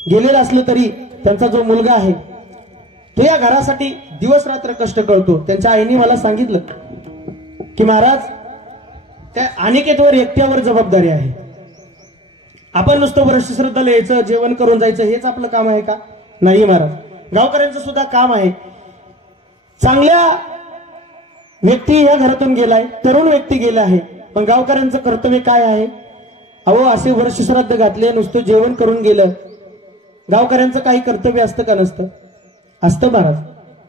गेलेलं असलं तरी त्यांचा जो मुलगा आहे तो या घरासाठी दिवस रात्र कष्ट करतो. त्यांच्या आईने मला सांगितलं की महाराज, त्या अनिकेतवर एकट्यावर जबाबदारी आहे. आपण नुसतं वर्ष श्रद्धाला यायचं, जेवण करून जायचं हेच आपलं काम आहे का? नाही महाराज, गावकऱ्यांचं सुद्धा काम आहे. चांगल्या व्यक्ती या घरातून गेलाय, तरुण व्यक्ती गेला आहे, पण गावकऱ्यांचं कर्तव्य काय आहे? अहो, असे वर्ष श्राद्ध घातले, नुसतं जेवण करून गेलं, गावकऱ्यांचं काही कर्तव्य असतं का? नसतं. असतं महाराज.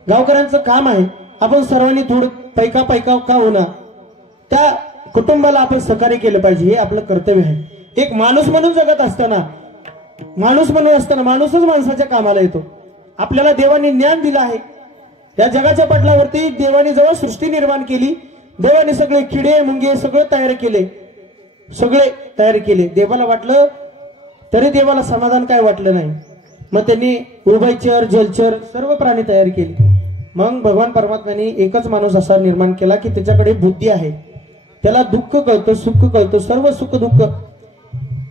गावकऱ्यांचं काम आहे आपण सर्वांनी थोडं पैका का होणार त्या कुटुंबाला आपण सहकार्य केलं पाहिजे, हे आपलं कर्तव्य आहे. एक माणूस म्हणून जगत असताना, माणूसच माणसाच्या कामाला येतो. आपल्याला देवाने ज्ञान दिलं आहे. या जगाच्या पटलावरती देवाने जेव्हा सृष्टी निर्माण केली, देवाने सगळे किडे मुंगे सगळे तयार केले. देवाला वाटलं, तरी देवाला समाधान काय वाटलं नाही. मग त्यांनी उभयचर, जलचर सर्व प्राणी तयार केले. मग भगवान परमात्म्याने एकच माणूस असा निर्माण केला की त्याच्याकडे बुद्धी आहे, त्याला दुःख कळतं, सुख कळतं, सर्व सुख दुःख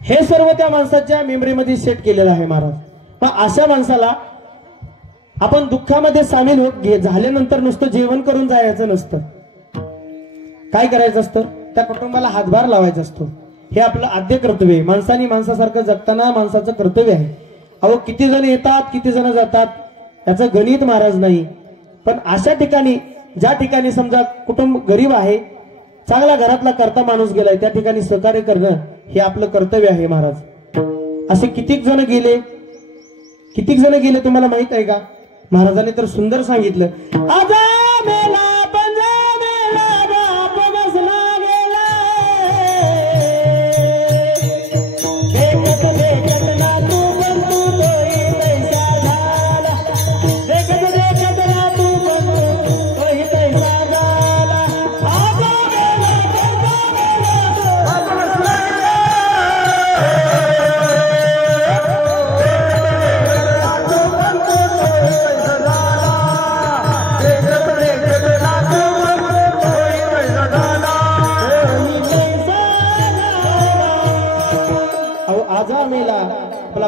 हे सर्व त्या माणसाच्या मेमरीमध्ये सेट केलेलं आहे महाराज. मग अशा माणसाला आपण दुःखामध्ये सामील होत झाल्यानंतर नुसतं जेवण करून जायचं नसतं. काय करायचं असतं? त्या कुटुंबाला हातभार लावायचा असतो. हे आपलं आद्य कर्तव्य आहे. माणसाने माणसासारखं जगताना माणसाचं कर्तव्य आहे. अहो, किती जण येतात, किती जण जातात, याचं गणित महाराज नाही. पण अशा ठिकाणी, ज्या ठिकाणी समजा कुटुंब गरीब आहे, चांगला घरातला करता माणूस गेलाय, त्या ठिकाणी सहकार्य करणं हे आपलं कर्तव्य आहे महाराज. असे कितीक जण गेले तुम्हाला माहित आहे का? महाराजांनी तर सुंदर सांगितलं, आजा मेला पंजा मेला बाप बसला गेला, देखत देखत ना तू बंधू तोही पैसा झाला, देखत देखत ना तू बंधू तोही पैसा झाला, आजा मेला पंजा मेला बाप बसला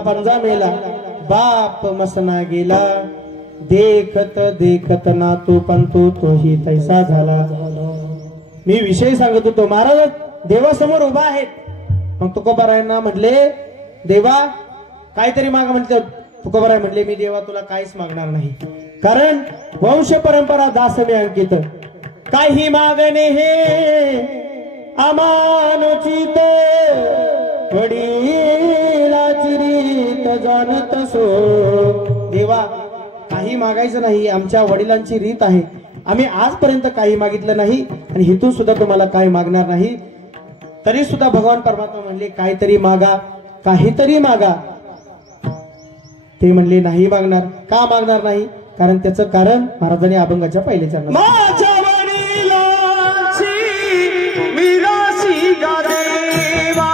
पंजा मेला बाप मसना गेला, देखत देखत ना तू पंतू तोही तैसा झाला. मी विषय सांगत होतो. महाराज देवासमोर उभा आहेत. मग तुकोबारायांना म्हटले, देवा काहीतरी माग. म्हटलं तुकोबाराय म्हटले, मी देवा तुला काहीच मागणार नाही, कारण वंश परंपरा दास मी अंकित, काही मागणे हे अमानुचित, वडिलाची रीत जाणत सो. देवा काही मागायचं नाही, आमच्या वडिलांची रीत आहे, आम्ही आजपर्यंत काही मागितलं नाही आणि हिथून सुद्धा तुम्हाला काही मागणार नाही. तरी सुद्धा भगवान परमात्मा म्हणले, काहीतरी मागा, काहीतरी मागा. ते म्हणले नाही मागणार. का मागणार नाही? कारण त्याचं कारण महाराजांनी अभंगाच्या पहिल्या चरणात, माझ्या वडिलांची मिरासी गा देवा,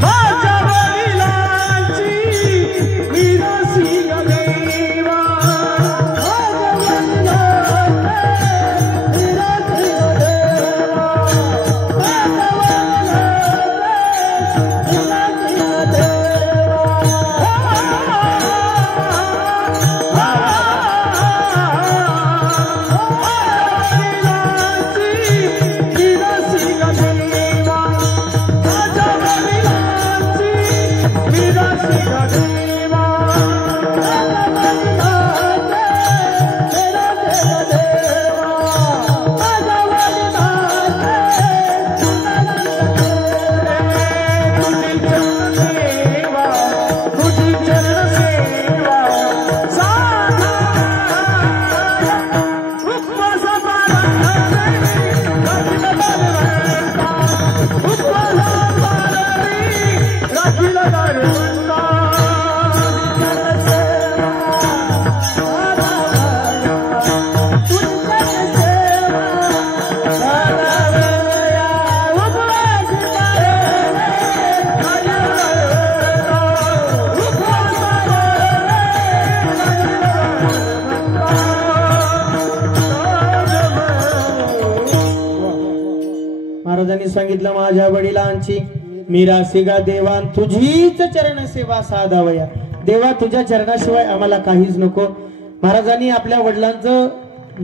माझ्या वडिलांची मिरासी गा देवा, महाराजांनी सांगितलं माझ्या वडिलांची मीरासी गा देवा तुझीच चरण सेवा साधावया. देवा तुझ्या चरणाशिवाय आम्हाला काहीच नको. महाराजांनी आपल्या वडिलांचं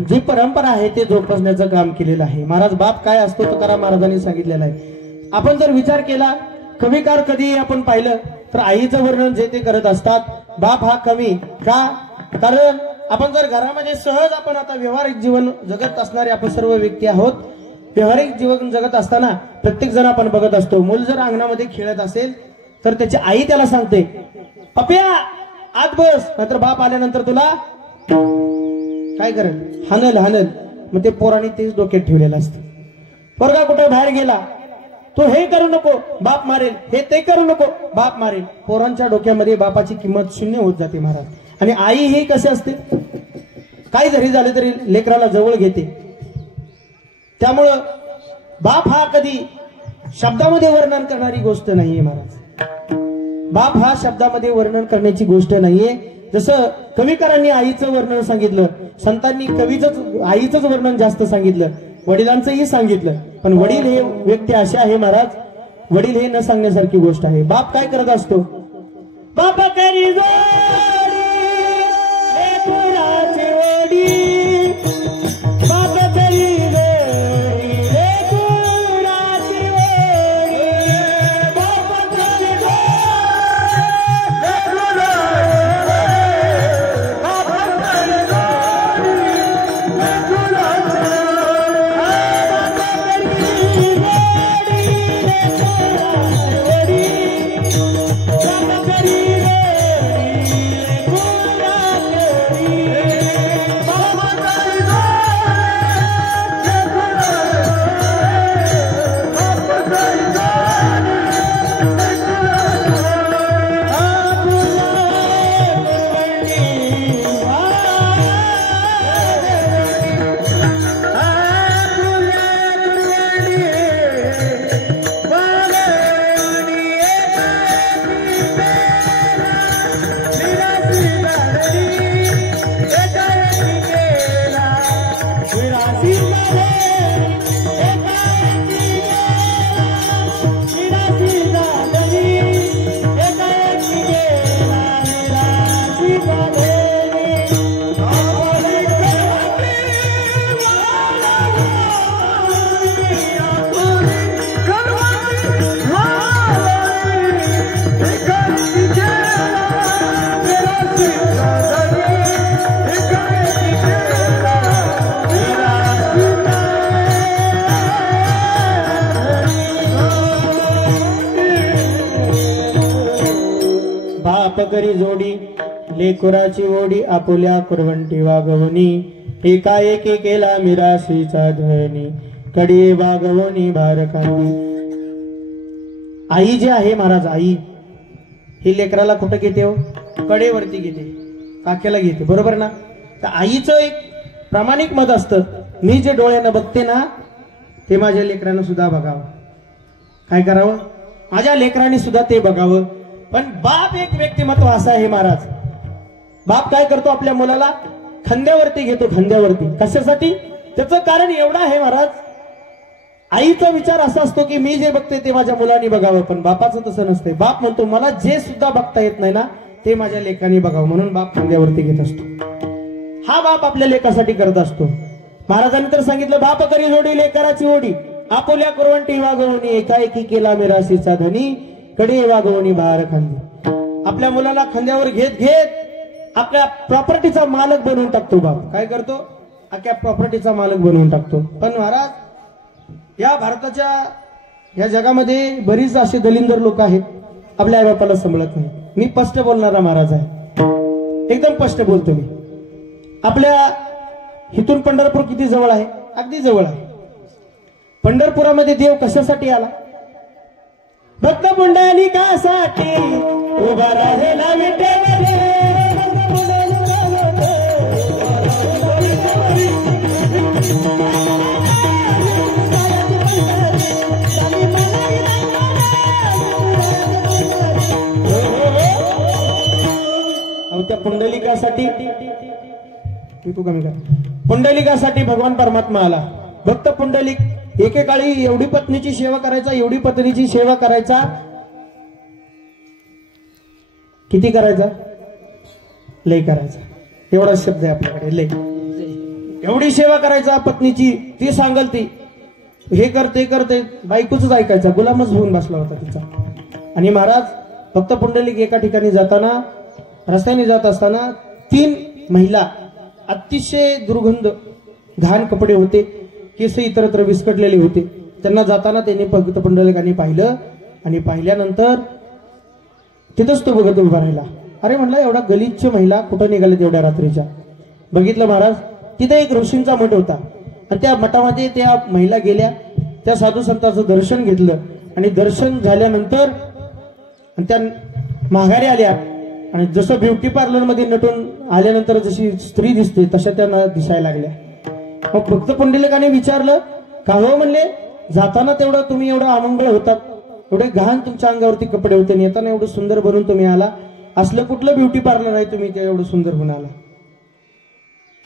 जी परंपरा आहे ते जोपासण्याचं काम केलेलं आहे. महाराज बाप काय असतो तुकाराम महाराजांनी सांगितलेलं आहे. आपण जर विचार केला कविकार कधी आपण पाहिलं तर आईचं वर्णन जे ते करत असतात. बाप हा कमी का? कारण आपण जर घरामध्ये सहज आपण आता व्यवहारिक जीवन जगत असणारे आपण सर्व व्यक्ती आहोत. व्यवहारिक जीवन जगत असताना प्रत्येक जण आपण बघत असतो. मूल जर अंगणामध्ये खेळत असेल तर त्याची आई त्याला सांगते पप्या आत बस, नाहीतर बाप आल्यानंतर तुला काय करेल हानल हानल. मग ते पोरांनी तेच डोक्यात ठेवलेलं असतं. पोरगा कुठे बाहेर गेला तो हे करू नको बाप मारेल, हे ते करू नको बाप मारेल. पोरांच्या डोक्यामध्ये बापाची किंमत शून्य होत जाते महाराज. आणि आई ही कशी असते काही जरी झाले तरी लेकराला जवळ घेते. त्यामुळं बाप हा कधी शब्दामध्ये वर्णन करणारी गोष्ट नाहीये महाराज. बाप हा शब्दामध्ये वर्णन करण्याची गोष्ट नाहीये. जसं कविकारांनी आईचं वर्णन सांगितलं, संतांनी कवीच आईचंच वर्णन जास्त सांगितलं, वडिलांचंही सांगितलं. पण वडील हे व्यक्ती असे आहे महाराज, वडील हे न सांगण्यासारखी गोष्ट आहे. बाप काय करत असतो? बाप करी जोडी लेकराची ओढी, बाप करी जोडी लेकराची ओढी, बाप करी करी जोडी लेकुराची ओढी, आपुल्या कुरवंटी वागवणी, एकाएकी केला मिराशीचा धनी, कडी वागवणी बारकांनी. आई जी आहे महाराज, आई ही लेकराला कुठं घेते हो? कडेवरती घेते, काक्याला घेते, बरोबर ना? तर आईचं एक प्रामाणिक मत असतं, मी जे डोळ्यानं बघते ना ते माझ्या लेकरानं सुद्धा बघावं. काय करावं? माझ्या लेकरांनी सुद्धा ते बघावं. पण बाप एक व्यक्तिमत्व असं आहे महाराज, बाप काय करतो? आपल्या मुलाला खांद्यावरती घेतो, खांद्यावरती. कशासाठी? त्याचं कारण एवढं आहे महाराज, आईचा विचार असा असतो की मी जे बघते ते माझ्या मुलांनी बघावं. पण बापाचं तसं नसतंय. बाप म्हणतो मला जे सुद्धा बघता येत नाही ना ते माझ्या लेकांनी बघावं, म्हणून बाप खांद्यावरती घेत असतो. हा बाप आपल्या लेकासाठी करत असतो. महाराजांनी तर सांगितलं, बाप करी जोडी लेकराची ओढी, आपुल्या कुरवंटी वागवणी, एकाएकी केला मिराशीचा धनी, कडी वागवणी बार खांदी. आपल्या मुलाला खांद्यावर घेत घेत आपल्या प्रॉपर्टीचा मालक बनवून टाकतो बाप. काय करतो? अख्या प्रॉपर्टीचा मालक बनवून टाकतो. पण महाराज, या भारताच्या या जगामध्ये बरीच असे दलिंदर लोक आहेत, आपल्या आई बापाला सांभाळत नाही. मी स्पष्ट बोलणारा महाराज आहे, एकदम स्पष्ट बोलतो मी. आपल्या इथून पंढरपूर किती जवळ आहे? अगदी जवळ आहे. पंढरपुरामध्ये देव कशासाठी आला? भक्त पुंडलिकासाठी उभा राहिला विठ्ठल. त्या पुंडलिकासाठी पुंडलिकासाठी भगवान परमात्मा आला. भक्त पुंडलिक एकेकाळी एवढी पत्नीची सेवा करायचा, एवढी पत्नीची सेवा करायचा, किती करायचा? लय करायचा. एवढा शब्द आहे आपल्याकडे, लय. एवढी सेवा करायचा पत्नीची, ती सांगल ती हे करते करते, बायकोच ऐकायचा, गुलामच होऊन बसला होता तिचा. आणि महाराज भक्त पुंडलिक एका ठिकाणी जाताना, रस्त्याने जात असताना 3 महिला, अतिशय दुर्गंध, घाण कपडे होते, केस इतरत्र विस्कटलेले होते. त्यांना जाताना त्यांनी भक्त पुंडलिकांनी पाहिलं आणि पाहिल्यानंतर तिथंच तो बघत उभा राहिला. अरे म्हणलं, एवढा गलिच्छ महिला कुठं निघाल्या तेवढ्या रात्रीच्या? बघितलं महाराज, तिथे एक ऋषींचा मठ होता आणि त्या मठामध्ये त्या महिला गेल्या, त्या साधू संतांचं दर्शन घेतलं आणि दर्शन झाल्यानंतर त्या माघारी आल्या आणि जसं ब्युटी पार्लर मध्ये नटून आल्यानंतर जशी स्त्री दिसते तशा त्यांना दिसायला लागल्या. मग भक्त पुंडलिकाने विचारलं, का हो म्हणले, जाताना तेवढं तुम्ही एवढं आमंगळ होतात, एवढे घाण तुमच्या अंगावरती कपडे होते, येताना एवढं सुंदर बनून तुम्ही आला, असलं कुठलं ब्युटी पार्लर आहे तुम्ही ते एवढं सुंदर होऊन आला?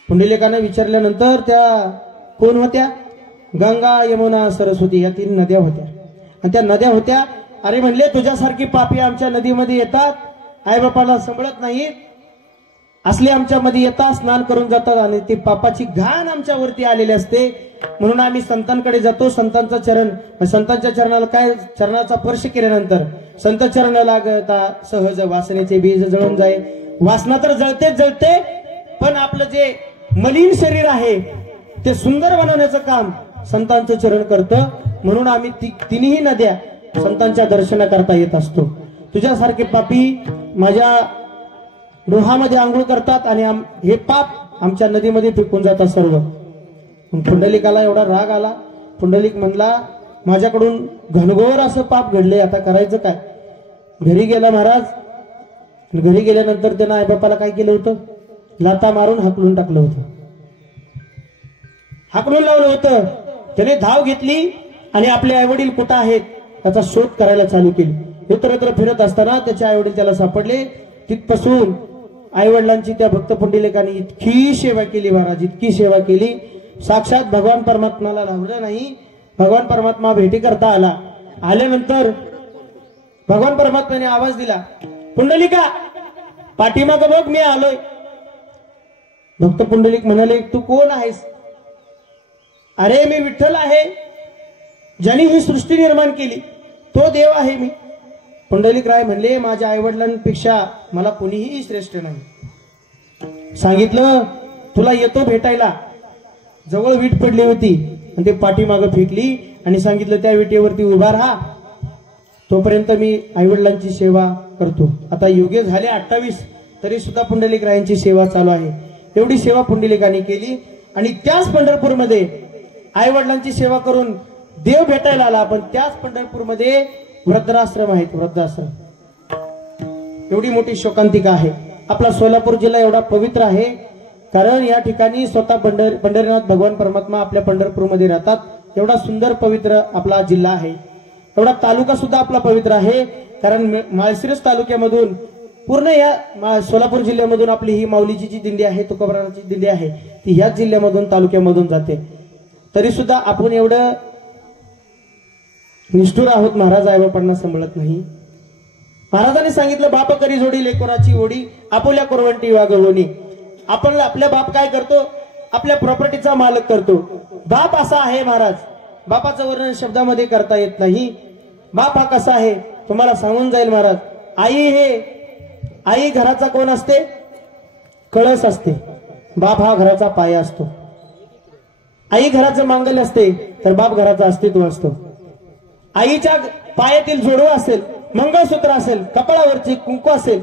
पुंडलिकाने विचारल्यानंतर त्या कोण होत्या? गंगा, यमुना, सरस्वती या 3 नद्या होत्या. आणि त्या नद्या होत्या. अरे म्हणले, तुझ्यासारखी पापी आमच्या नदीमध्ये येतात, आईबापाला सांभाळत नाही, असले आमच्या मध्ये येतात, स्नान करून जातात आणि ती पापाची घाण आमच्यावरती आलेली असते. म्हणून आम्ही संतांकडे जातो, संतांचा चरण, संतांच्या चरणाला काय, चरणाचा स्पर्श केल्यानंतर संत चरण लागता सहज वासनेचे बीज जळून जाय. वासना तर जळतेच जळते, पण आपलं जे मलिन शरीर आहे ते सुंदर बनवण्याचं काम संतांचं चरण करतं. म्हणून आम्ही तिन्ही नद्या संतांच्या दर्शनाकरता येत असतो. तुझ्यासारखे पापी माझ्या डोहामध्ये आंघोळ करतात आणि हे पाप आमच्या नदीमध्ये फेकून जातात सर्व. पुंडलिकाला एवढा राग आला. पुंडलिक म्हणला, माझ्याकडून घनघोर असं पाप घडले, आता करायचं काय? घरी गेला महाराज. घरी गेल्यानंतर त्यानं आईबापाला काय केलं होतं? लाथा मारून हाकलून टाकलं होतं, हाकलून लावलं होतं. त्याने धाव घेतली आणि आपले आईवडील कुठं आहेत त्याचा शोध करायला चालू केली. इतरत्र फिरत असताना त्याचे आईवडील त्याला सापडले. तिथपासून आईवडिलांची त्या भक्त पुंडलिकाने इतकी सेवा केली महाराज, इतकी सेवा केली, साक्षात भगवान परमात्माला लावलं नाही. भगवान परमात्मा भेटी करता आला. आल्यानंतर भगवान परमात्म्याने आवाज दिला, पुंडलिका पाठीमाग बघ, मी आलोय. भक्त पुंडलिक म्हणाले, तू कोण आहेस? अरे मी विठ्ठल आहे, ज्याने ही सृष्टी निर्माण केली, तो देव आहे मी. पुंडलिक राय म्हणले, माझ्या आईवडिलांपेक्षा मला कोणीही श्रेष्ठ नाही. सांगितलं, तुला येतो भेटायला. जवळ वीट पडली होती आणि ते पाठीमागं फेकली आणि सांगितलं, त्या विटेवरती उभा राहा, तोपर्यंत मी आईवडिलांची सेवा करतो. आता युगे झाले 28, तरी सुद्धा पुंडलिक रायांची सेवा चालू आहे. एवढी सेवा पुंडलिकाने केली आणि त्याच पंढरपूरमध्ये आईवडिलांची सेवा करून देव भेटायला आला. पण त्याच पंढरपूरमध्ये वृद्धाश्रम आहेत, वृद्धाश्रम. एवढी मोठी शोकांतिका आहे. आपला सोलापूर जिल्हा एवढा पवित्र आहे कारण या ठिकाणी स्वतः पंढरीनाथ भगवान परमात्मा आपल्या पंढरपूरमध्ये राहतात. एवढा सुंदर पवित्र आपला जिल्हा आहे. एवढा तालुका सुद्धा आपला पवित्र आहे कारण माळशिरस तालुक्यामधून पूर्ण या सोलापूर जिल्ह्यामधून आपली ही माऊलीची जी दिंडी आहे, तुकोबाराची दिंडी आहे, ती ह्याच जिल्ह्यामधून तालुक्यामधून जाते. तरी सुद्धा आपण एवढं निष्ठुर आहोत, महाराज आईबापांना सांभाळत नाही. महाराजांनी सांगितलं, बाप करी जोडी लेकराची ओढी, आपुल्या कोरवंटी वागवणी. आपण आपल्या बाप काय करतो? आपल्या प्रॉपर्टीचा मालक करतो. बाप असा आहे महाराज, बापाचं वर्णन शब्दामध्ये करता येत नाही. बाप हा कसा आहे तुम्हाला सांगून जाईल महाराज. आई घराचा कोण असते? कळस असते. बाप हा घराचा पाया असतो. आई घराचं मांगल्य असते तर बाप घराचा अस्तित्व असतो. आईच्या पायातील जोडवं असेल, मंगळसूत्र असेल, कपाळावरची कुंकू असेल,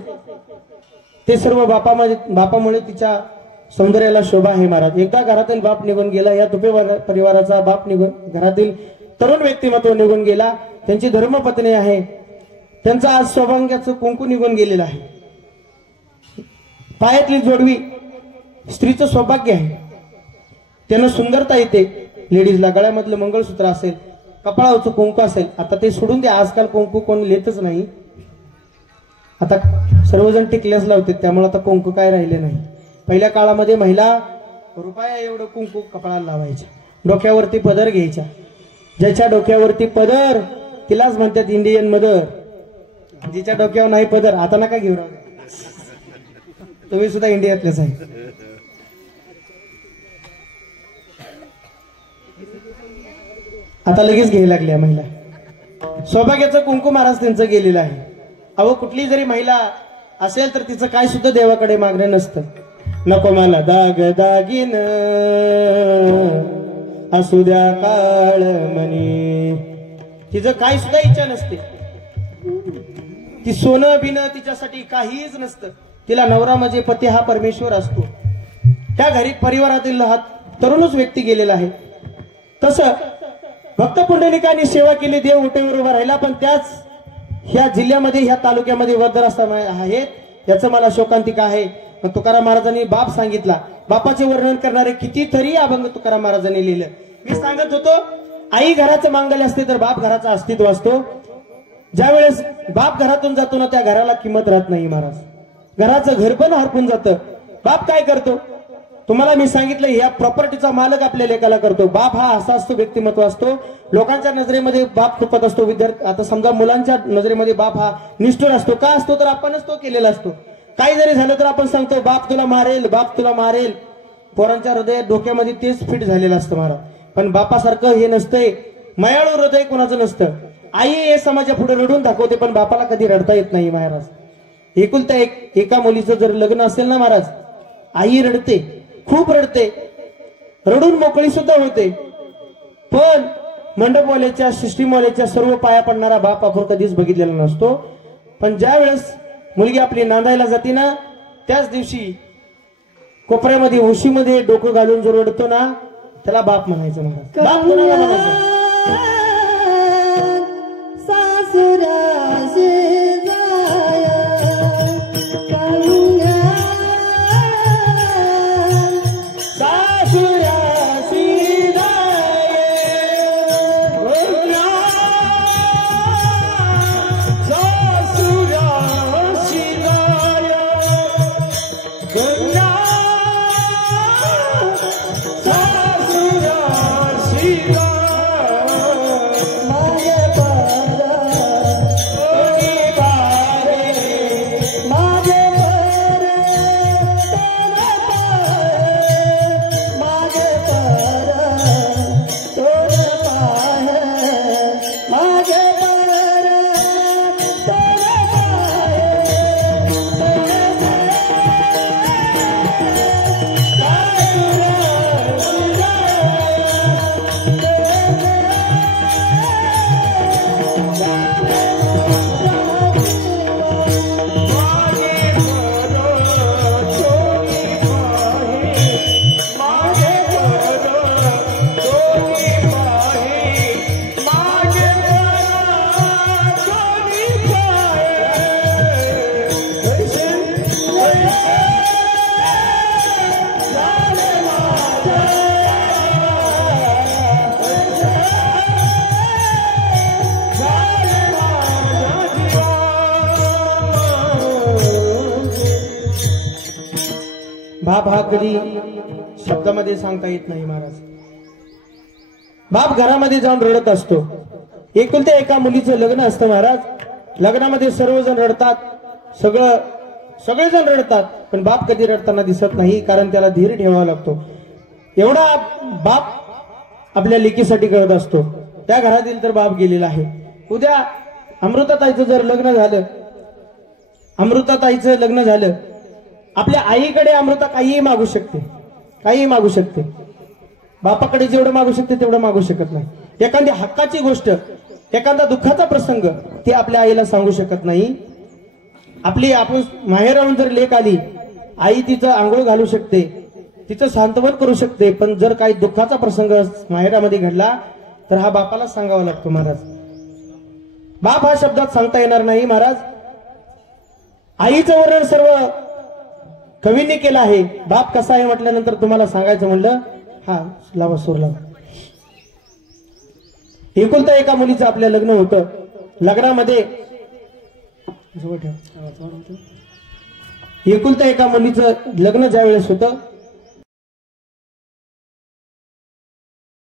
ते सर्व बापामुळे तिच्या सौंदर्याला शोभा आहे महाराज. एकदा घरातील बाप निघून गेला, या तुपे परिवाराचा बाप निघून, घरातील तरुण व्यक्तिमत्व निघून गेला, त्यांची धर्मपत्नी आहे, त्यांचा आज सौभाग्याचं कुंकू निघून गेलेलं आहे. पायातली जोडवी स्त्रीचं सौभाग्य आहे, त्यानं सुंदरता येते. लेडीजला गळ्यामधलं मंगळसूत्र असेल, कपाळावरचं कुंकू असेल, आता ते सोडून द्या, आजकाल कुंकू कोण लेतच नाही. आता सर्वजण टिकल्यास लावते, त्यामुळे आता कुंकू काय राहिले नाही. पहिल्या काळामध्ये महिला रुपया एवढं कुंकू कपाळाला लावायच्या, डोक्यावरती पदर घ्यायच्या ज्याच्या डोक्यावरती पदर तिलाच म्हणतात इंडियन मदर. जिच्या डोक्यावर नाही पदर आता नका घेऊ राहू. तुम्ही सुद्धा इंडियातलेच आहे. आता लगेच घ्यायला लागल्या महिला. सौभाग्याचं कुंकू महाराज त्यांचं गेलेलं आहे. अहो कुठली जरी महिला असेल तर तिचं काय सुद्धा देवाकडे मागणं नसतं. नको मला दाग दागिन असू द्या काळ म्हणे, तिचं काय सुद्धा इच्छा नसते. ती सोनं बिनं तिच्यासाठी काहीच नसतं. तिला नवरा म्हणजे पती हा परमेश्वर असतो. त्या घरी परिवारातील हा तरुणच व्यक्ती गेलेला आहे. तसं भक्त पुंडलिकांनी सेवा केली, देव उठेवर उभा राहिला. पण त्याच ह्या जिल्ह्यामध्ये ह्या तालुक्यामध्ये वर्धरस्थ आहेत. याचं मला शोकांतिका आहे. पण तुकाराम महाराजांनी बाप सांगितला. बापाचे वर्णन करणारे कितीतरी अभंग तुकाराम महाराजांनी लिहिलं. मी सांगत होतो आई घराचं मांगल्य असते तर बाप घराचं अस्तित्व असतो. ज्या वेळेस बाप घरातून जातो ना त्या घराला किंमत राहत नाही महाराज. घराचं घर पण हरपून जातं. बाप काय करतो तुम्हाला मी सांगितलं. या प्रॉपर्टीचा मालक आपल्या लेकाला करतो. बाप हा असा असतो, व्यक्तिमत्व असतो. लोकांच्या नजरेमध्ये बाप खूपच असतो. विद्यार्थी आता समजा मुलांच्या नजरेमध्ये बाप हा निष्ठुर असतो. का असतो तर आपणच तो केलेला असतो. काही जरी झालं तर आपण सांगतो बाप तुला मारेल, बाप तुला मारेल. पोरांच्या हृदय डोक्यामध्ये तेच फिट झालेलं असतं महाराज. पण बापासारखं हे नसतंय. मयाळू हृदय कोणाचं नसतं. आई हे समाजा पुढे रडून दाखवते पण बापाला कधी रडता येत नाही महाराज. एकुलता एका मुलीचं जर लग्न असेल ना महाराज, आई रडते, खूप रडते, रडून मोकळी सुद्धा होते. पण मंडपवाल्याच्या सृष्टीवाल्याच्या सर्व पाया पडणारा बाप आपण कधीच बघितलेला नसतो. पण ज्या वेळेस मुलगी आपली नांदायला जाते ना त्याच दिवशी कोपऱ्यामध्ये उशीमध्ये डोकं घालून जो रडतो ना त्याला बाप म्हणायचं महाराज. बाप कोणाला म्हणायचं? बाप हा कधी शब्दामध्ये सांगता येत नाही महाराज. बाप घरामध्ये जाऊन रडत असतो. एकुलत्या एका मुलीचं लग्न असतं महाराज. लग्नामध्ये सर्वजण रडतात, सगळेजण रडतात. पण बाप कधी रडताना दिसत नाही कारण त्याला धीर ठेवावा लागतो. एवढा बाप आपल्या लेकीसाठी करत असतो. त्या घरातील तर बाप गेलेला आहे. उद्या अमृताताईचं जर लग्न झालं, अमृताताईचं लग्न झालं, आपल्या आईकडे अमृता काहीही मागू शकते, काहीही मागू शकते. बापाकडे जेवढं मागू शकते तेवढं मागू शकत नाही. एखादी हक्काची गोष्ट, एखादा दुःखाचा प्रसंग ती आपल्या आईला सांगू शकत नाही. आपण माहेराहून जर लेक आली, आई तिचं आंघोळ घालू शकते, तिचं सांत्वन करू शकते. पण जर काही दुःखाचा प्रसंग माहेरामध्ये घडला तर हा बापाला सांगावा लागतो महाराज. बाप हा शब्दात सांगता येणार नाही महाराज. आईचं वर्णन सर्व कवींनी केलं आहे. बाप कसा आहे म्हटल्यानंतर तुम्हाला सांगायचं म्हणलं, हा लावा सूर लावा. एकुलता एका मुलीचं आपल्या लग्न होतं. लग्नामध्ये एकुलता एका मुलीचं लग्न ज्या वेळेस होतं